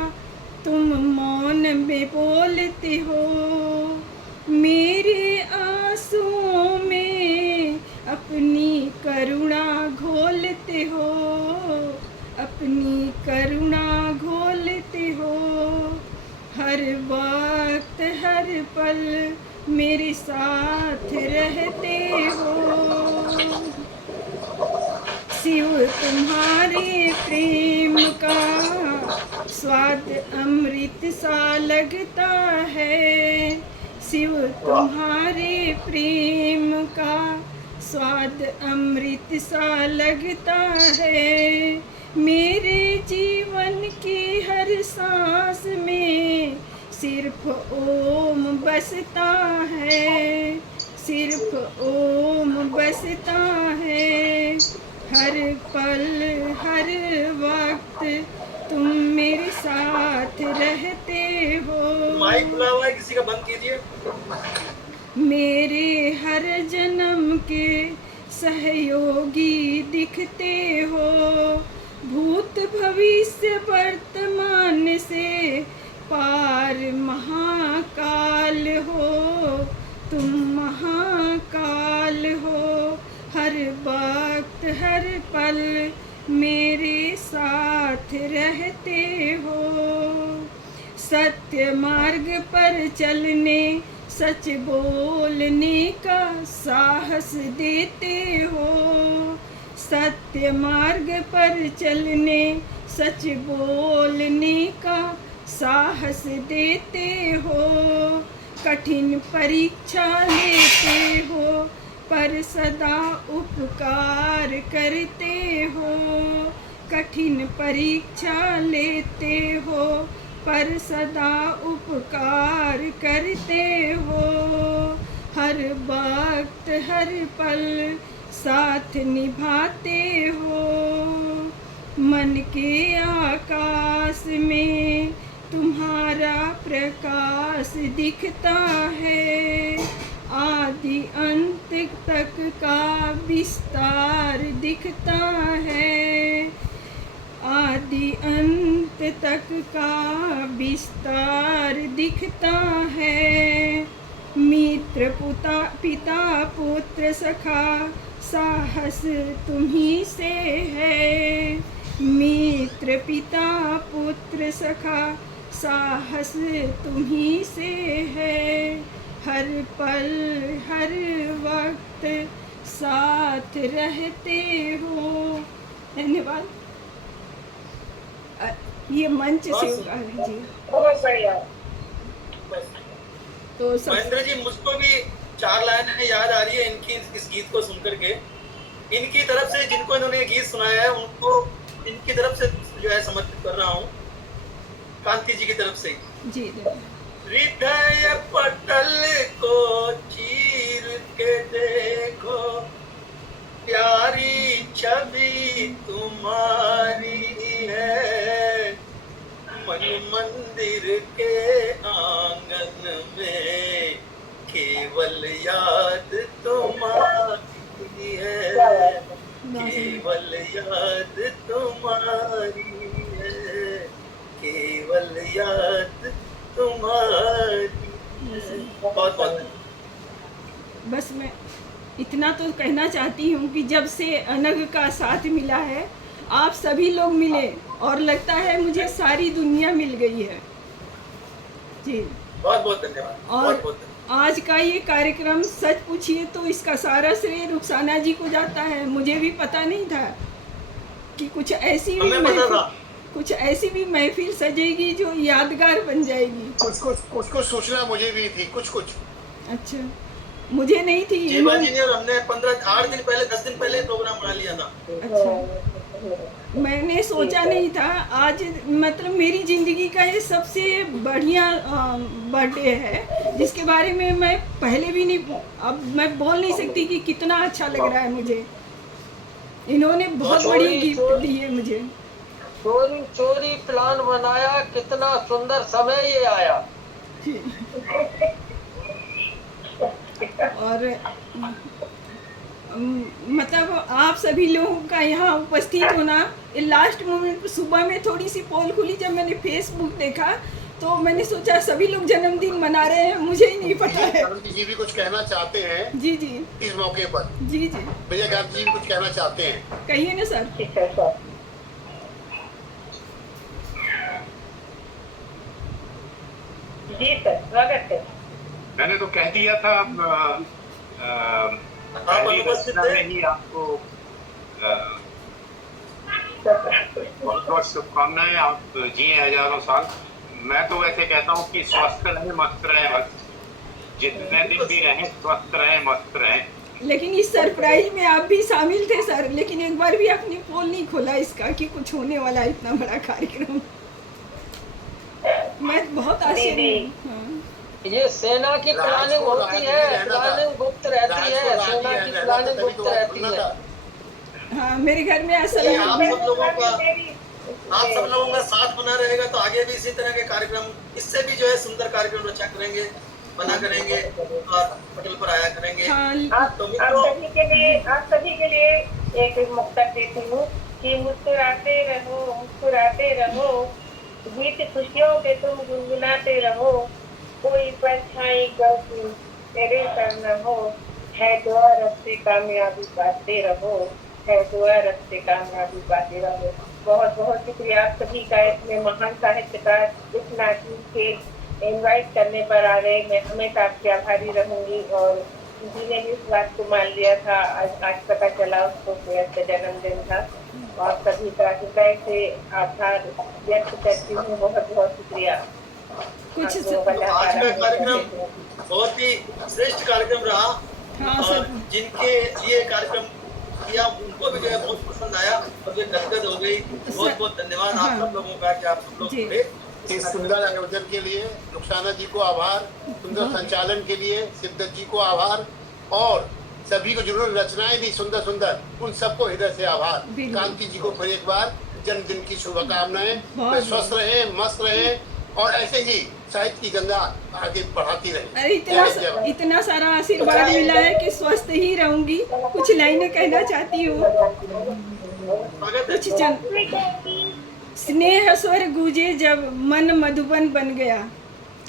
तुम मौन में बोलते हो, मेरे आंसुओं में अपनी करुणा घोलते हो, अपनी करुणा घोलते हो, हर वक्त हर पल मेरे साथ रहते हो। शिव तुम्हारे प्रेम का स्वाद अमृत सा लगता है, शिव तुम्हारे प्रेम का स्वाद अमृत सा लगता है, मेरे जीवन की हर सांस में सिर्फ ओम बसता है, सिर्फ ओम बसता है, हर पल हर वक्त तुम मेरे साथ रहते हो। माइक खुला हुआ है, किसी का बंद कीजिए। मेरे हर जन्म के सहयोगी दिखते हो, भूत भविष्य वर्तमान से पार महाकाल हो, तुम महाकाल हो, हर वक्त हर पल मेरे साथ रहते हो, सत्य मार्ग पर चलने सच बोलने का साहस देते हो, सत्य मार्ग पर चलने सच बोलने का साहस देते हो, कठिन परीक्षा लेते हो पर सदा उपकार करते हो, कठिन परीक्षा लेते हो पर सदा उपकार करते हो, हर वक्त हर पल साथ निभाते हो, मन के आकाश में तुम्हारा प्रकाश दिखता है, आदि अंत तक का विस्तार दिखता है, आदि अंत तक का विस्तार दिखता है, मित्र पिता पुत्र सखा साहस तुम्ही से है, मित्र पिता पुत्र सखा साहस तुम्ही से है, हर पल हर वक्त साथ रहते हो। धन्यवाद। ये मंच से होगा जी। बहुत बढ़िया। तो सब महेंद्र जी, मुझको भी 4 लाइनें याद आ रही है इनकी, इस गीत को सुनकर के। इनकी तरफ से जिनको इन्होंने गीत सुनाया है उनको इनकी तरफ से जो है समर्पित कर रहा हूँ, कांति जी की तरफ से जी। हृदय पटल को चीर के देखो, प्यारी छवि तुम्हारी है, मन मंदिर के आंगन में केवल याद तुम्हारी है, केवल याद तुम्हारी है, केवल याद तुम्हारी। बहुत बहुत बस मैं इतना तो कहना चाहती हूँ कि जब से अनघ का साथ मिला है, आप सभी लोग मिले और लगता है मुझे सारी दुनिया मिल गई है जी। बहुत बहुत धन्यवाद। और बहुत बहुत आज का ये कार्यक्रम सच पूछिए तो इसका सारा श्रेय रुखसाना जी को जाता है। मुझे भी पता नहीं था कि कुछ ऐसी भी महफिल सजेगी जो यादगार बन जाएगी। कुछ सोचना मुझे भी थी, कुछ अच्छा, मुझे नहीं थी। जीवा जी ने और हमने 8 दिन पहले 10 दिन पहले प्रोग्राम बना लिया था। अच्छा, मैंने सोचा नहीं था आज, मतलब मेरी जिंदगी का ये सबसे बढ़िया बर्थडे है जिसके बारे में मैं पहले भी नहीं, अब मैं बोल नहीं सकती कि कितना अच्छा लग रहा है मुझे। इन्होंने बहुत बड़ी गिफ्ट दी है मुझे। चोरी चोरी प्लान बनाया, कितना सुंदर समय ये आया। और मतलब आप सभी लोगों का यहाँ उपस्थित होना, लास्ट मोमेंट सुबह में थोड़ी सी पोल खुली, जब मैंने फेसबुक देखा तो मैंने सोचा सभी लोग जन्मदिन मना रहे हैं, मुझे ही नहीं पता है। गांधी जी भी कुछ कहना चाहते हैं जी जी इस मौके पर। जी जी भैया गांधी जी भी कुछ कहना चाहते हैं, कहिए ना सर। ठीक है सर। जी सर, स्वागत है। मैंने तो कह दिया था पहली रचना में ही आपको बहुत बहुत शुभकामनाएं। आप जिए हजारों साल। मैं तो वैसे कहता हूँ कि स्वस्थ रहें, मस्त रहें, बस जितने दिन भी रहें स्वस्थ रहें, मस्त रहें। लेकिन इस सरप्राइज में आप भी शामिल थे सर, लेकिन एक बार भी आपने पोल नहीं खोला इसका कि कुछ होने वाला है इतना बड़ा कार्यक्रम। मैं बहुत आश्चर्य हूँ। हाँ। ये सेना की प्लानिंग होती है, प्लानिंग गुप्त रहती है, सेना की प्लानिंग गुप्त रहती है। हाँ, मेरे घर में ऐसा आप सब लोगों का साथ बना रहेगा तो आगे भी इसी तरह के कार्यक्रम, इससे भी जो है सुंदर कार्यक्रम रचा करेंगे, बना करेंगे और पटल पर आया करेंगे। हाँ। तो आप सभी के लिए एक मुक्तक देती हूँ कि मुस्कुराते रहो, गीत खुशियों के तुम गुनगुनाते रहो, कोई परछाई गलती तेरे पर न हो, है दुआ रब से कामयाबी पाते रहो, है दुआ रब से कामयाबी पाते रहो। बहुत बहुत शुक्रिया आप सभी का, इतने महान साहित्यकार इस नाटक के इनवाइट करने पर आ गए। मैं हमेशा आपकी आभारी रहूंगी। और किसी ने भी इस बात को मान लिया था, आज पता चला उसको कि उसका जन्मदिन था। और सभी का हृदय से आभार व्यक्त करती हूँ। बहुत बहुत शुक्रिया। कुछ आज का कार्यक्रम बहुत ही श्रेष्ठ कार्यक्रम रहा। हाँ, और जिनके ये कार्यक्रम किया उनको भी जो है बहुत पसंद आया और जो गदगद हो गई। बहुत बहुत धन्यवाद आप सब लोगों का कि आप सब लोग जुड़े। इस सुंदर आयोजन के लिए रुखसाना जी को आभार, सुंदर संचालन के लिए सिद्धत जी को आभार, और सभी को जिन्होंने रचनाएं दी सुंदर सुंदर, उन सबको हृदय से आभार। कांति जी को फिर एक बार जन्मदिन की शुभकामनाएं। वे स्वस्थ रहे, मस्त रहे और ऐसे ही साहित्य की गंगा आगे बढ़ाती रहे। अरे इतना सारा आशीर्वाद मिला है कि स्वस्थ ही रहूंगी। कुछ लाइनें कहना चाहती हूँ। कुछ स्नेह स्वर गूंजे जब मन मधुबन बन गया।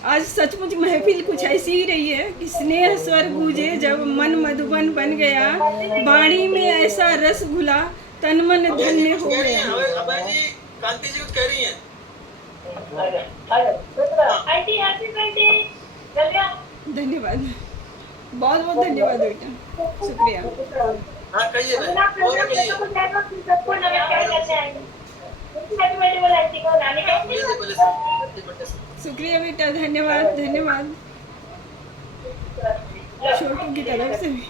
आज सचमुच महफिल कुछ ऐसी ही रही है कि स्नेह स्वर गूंजे जब मन मधुबन बन गया, वाणी में ऐसा रस घुला तन मन धन्य हो गया। कांति जी कुछ कह रही हैं। धन्यवाद, बहुत बहुत धन्यवाद बेटा, शुक्रिया। हाँ कहिए। शुक्रिया बेटा, धन्यवाद धन्यवाद। छोटू की तरफ से भी।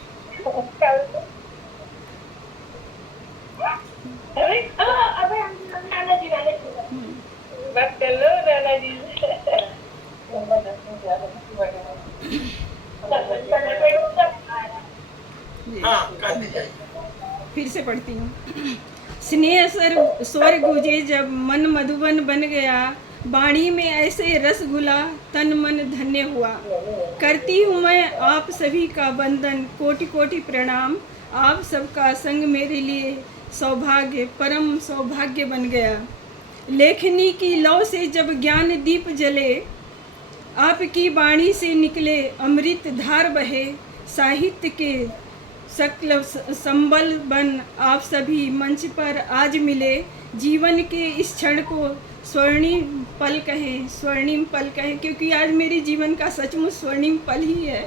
फिर से पढ़ती हूँ। स्नेह स्वर गूंजे जब मन मधुबन बन गया, वाणी में ऐसे रस घुला तन मन धन्य हुआ। करती हूँ मैं आप सभी का वंदन, कोटि कोटि प्रणाम। आप सबका संग मेरे लिए सौभाग्य, परम सौभाग्य बन गया। लेखनी की लौ से जब ज्ञान दीप जले, आपकी वाणी से निकले अमृत धार बहे। साहित्य के सकल संबल बन आप सभी मंच पर आज मिले। जीवन के इस क्षण को स्वर्णिम पल कहें, स्वर्णिम पल कहें, क्योंकि आज मेरे जीवन का सचमुच स्वर्णिम पल ही है।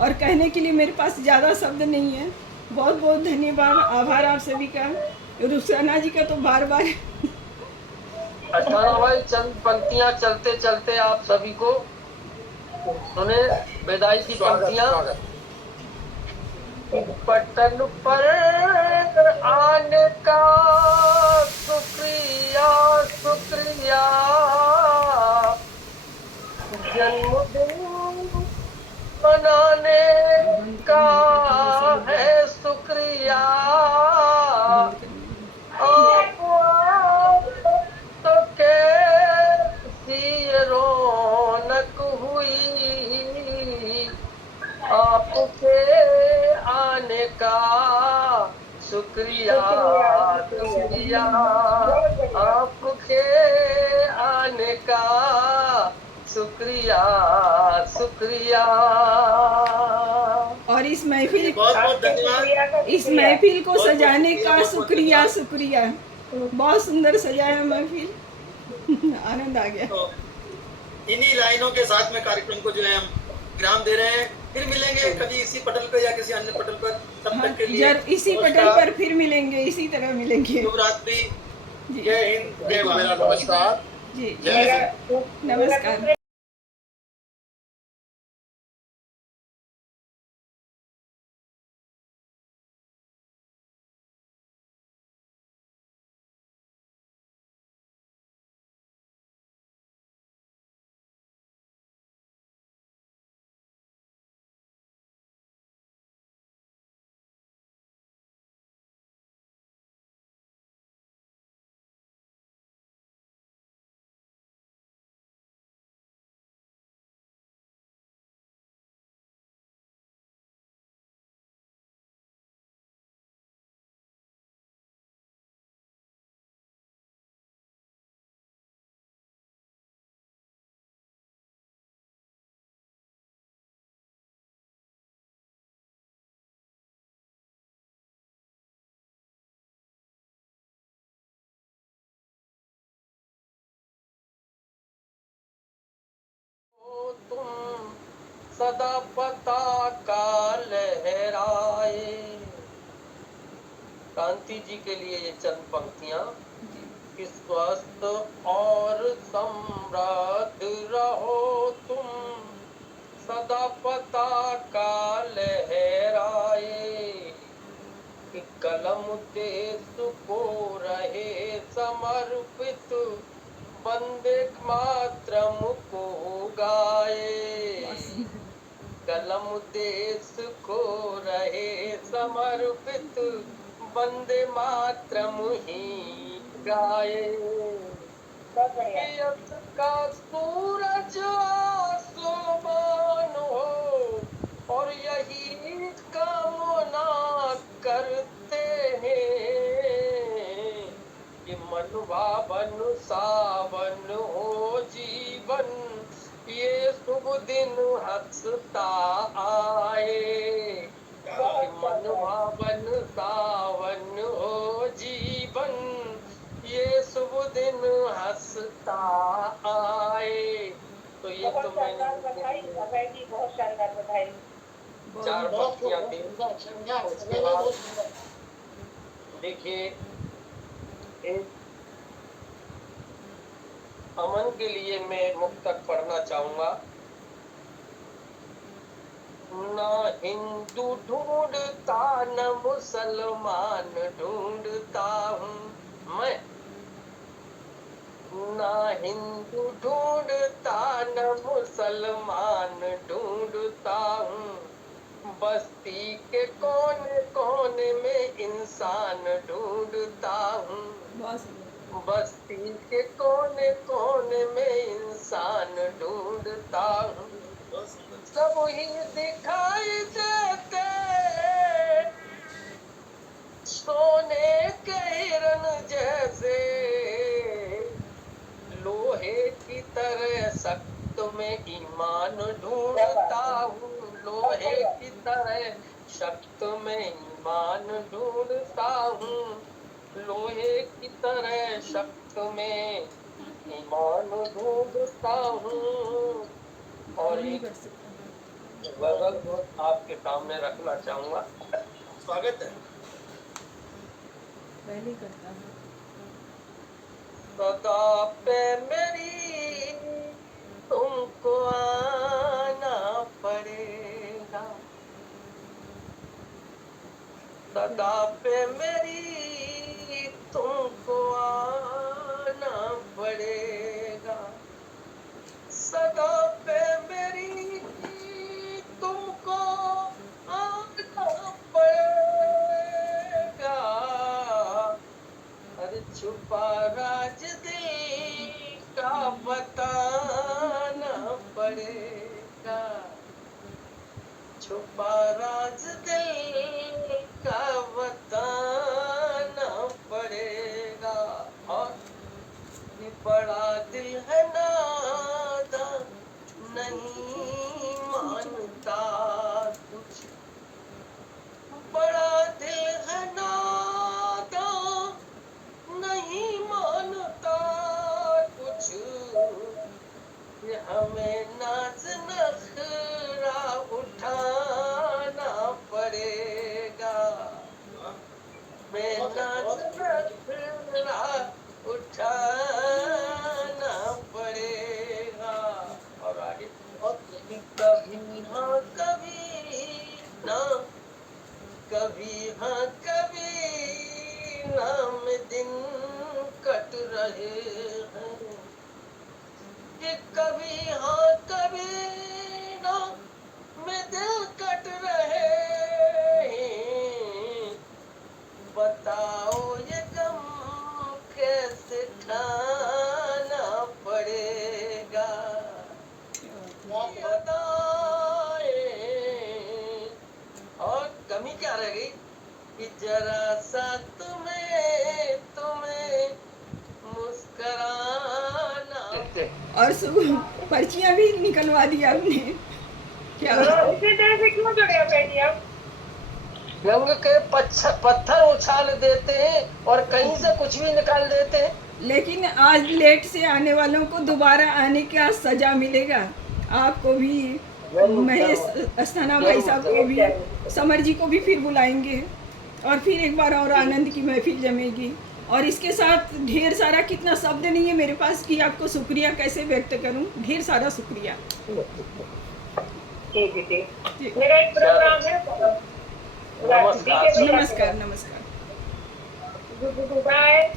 और कहने के लिए मेरे पास ज़्यादा शब्द नहीं है। बहुत बहुत धन्यवाद, आभार आप सभी का। रुखसाना जी का तो बार बार। अठारह भाई चंद पंक्तियां चलते चलते आप सभी को सुने विदाई की पंक्तियां। पटल पर आने का शुक्रिया शुक्रिया, जन्मदिन मनाने का है शुक्रिया, शुक्रिया शुक्रिया आपके आने का, शुक्रिया शुक्रिया। और इस महफिल बहुत बहुत धन्यवाद। इस महफिल को बहुत-बहुत सजाने शुक्रिया, का बहुत-बहुत शुक्रिया धन्यवाद। शुक्रिया। बहुत सुंदर सजाया महफिल। आनंद आ गया। तो इन्हीं लाइनों के साथ में कार्यक्रम को जो है हम विराम दे रहे हैं। फिर मिलेंगे कभी इसी पटल पर या किसी अन्य पटल पर। तब हाँ, तक के लिए इसी पटल पर फिर मिलेंगे, इसी तरह मिलेंगे। शुभ रात्रि, जी जय हिंद, जय मेरा भारत। नमस्कार। जी जय हिंद। नमस्कार। तुम सदा पताका लहराए। कांति जी के लिए ये चंद पंक्तियां कि स्वस्थ और समृद्ध रहो तुम, सदा पताका लहराए। कि कलम देश को रहे समर्पित, वंदे मातरम को गाए। कलम देश को रहे समर्पित, वंदे मातरम ही गाए। यश का सूरज आसमान हो और यही कामना करते हैं कि मन भावन सावन हो जीवन, ये शुभ दिन हंसता आए। कि मन भावन सावन हो जीवन, ये शुभ दिन हंसता आए। तो ये तो मैंने बहुत शानदार बधाई। चार पंक्तियां थी। उसके बाद देखिए एक अमन के लिए मैं मुक्तक पढ़ना चाहूंगा। ना हिंदू ढूंढता न मुसलमान ढूंढता हूँ मैं, ना हिंदू ढूंढता न मुसलमान ढूंढता हूँ, बस्ती के कोने कोने में इंसान ढूंढता हूँ। बस्ती के कोने कोने में इंसान ढूंढता हूँ। सब ही दिखाई देते सोने के हिरन जैसे, लोहे की तरह सख्त में ईमान ढूंढता हूँ। लोहे की तरह सख्त में ईमान ढूंढता हूँ। लोहे की तरह सख्त में ईमान ढूंढता हूँ। और एक गजल आपके सामने रखना चाहूंगा। स्वागत है। पहले करता हूँ। सदा पे मेरी तुमको आना पड़ेगा, सदा पे मेरी तुमको आना पड़ेगा। सदा पे मेरी तुमको आना पड़ेगा। अरे छुपा राज दिल का बताना पड़ेगा। छुपा राज दिल का बताना बड़ा दिल है नादा नहीं मानता कुछ, बड़ा दिल है नादा नहीं मानता कुछ, ये हमें नाज नखरा उठाना पड़ेगा, मैं नाज नखरा उठाना पड़ेगा। और आगे कभी हाँ कभी ना, कभी हाँ कभी ना में दिन कट रहे हैं, कि कभी हाँ कभी ना में दिल कट रहे हैं। बताओ ये गम कैसे ठाना पड़ेगा, बताए। और कमी क्या रह गई कि जरा सा तुम्हें मुस्कुराना। और पर्चियां भी निकलवा दी आपने, क्या इसी तरह से क्यों जुड़े हो बेटी आप? रंग के पत्थर उछाल देते हैं और कहीं से कुछ भी निकाल देते हैं। लेकिन आज लेट से आने वालों को दोबारा आने का सजा मिलेगा, आपको भी, महेश अस्थाना भाई साहब को भी, समर जी को भी फिर बुलाएंगे और फिर एक बार और आनंद की महफिल जमेगी। और इसके साथ ढेर सारा, कितना शब्द नहीं है मेरे पास कि आपको शुक्रिया कैसे व्यक्त करूं, ढेर सारा शुक्रिया। ठीक है, ठीक। मेरा एक प्रोग्राम है। नमस्कार। नमस्कार नमस्कार। बाय।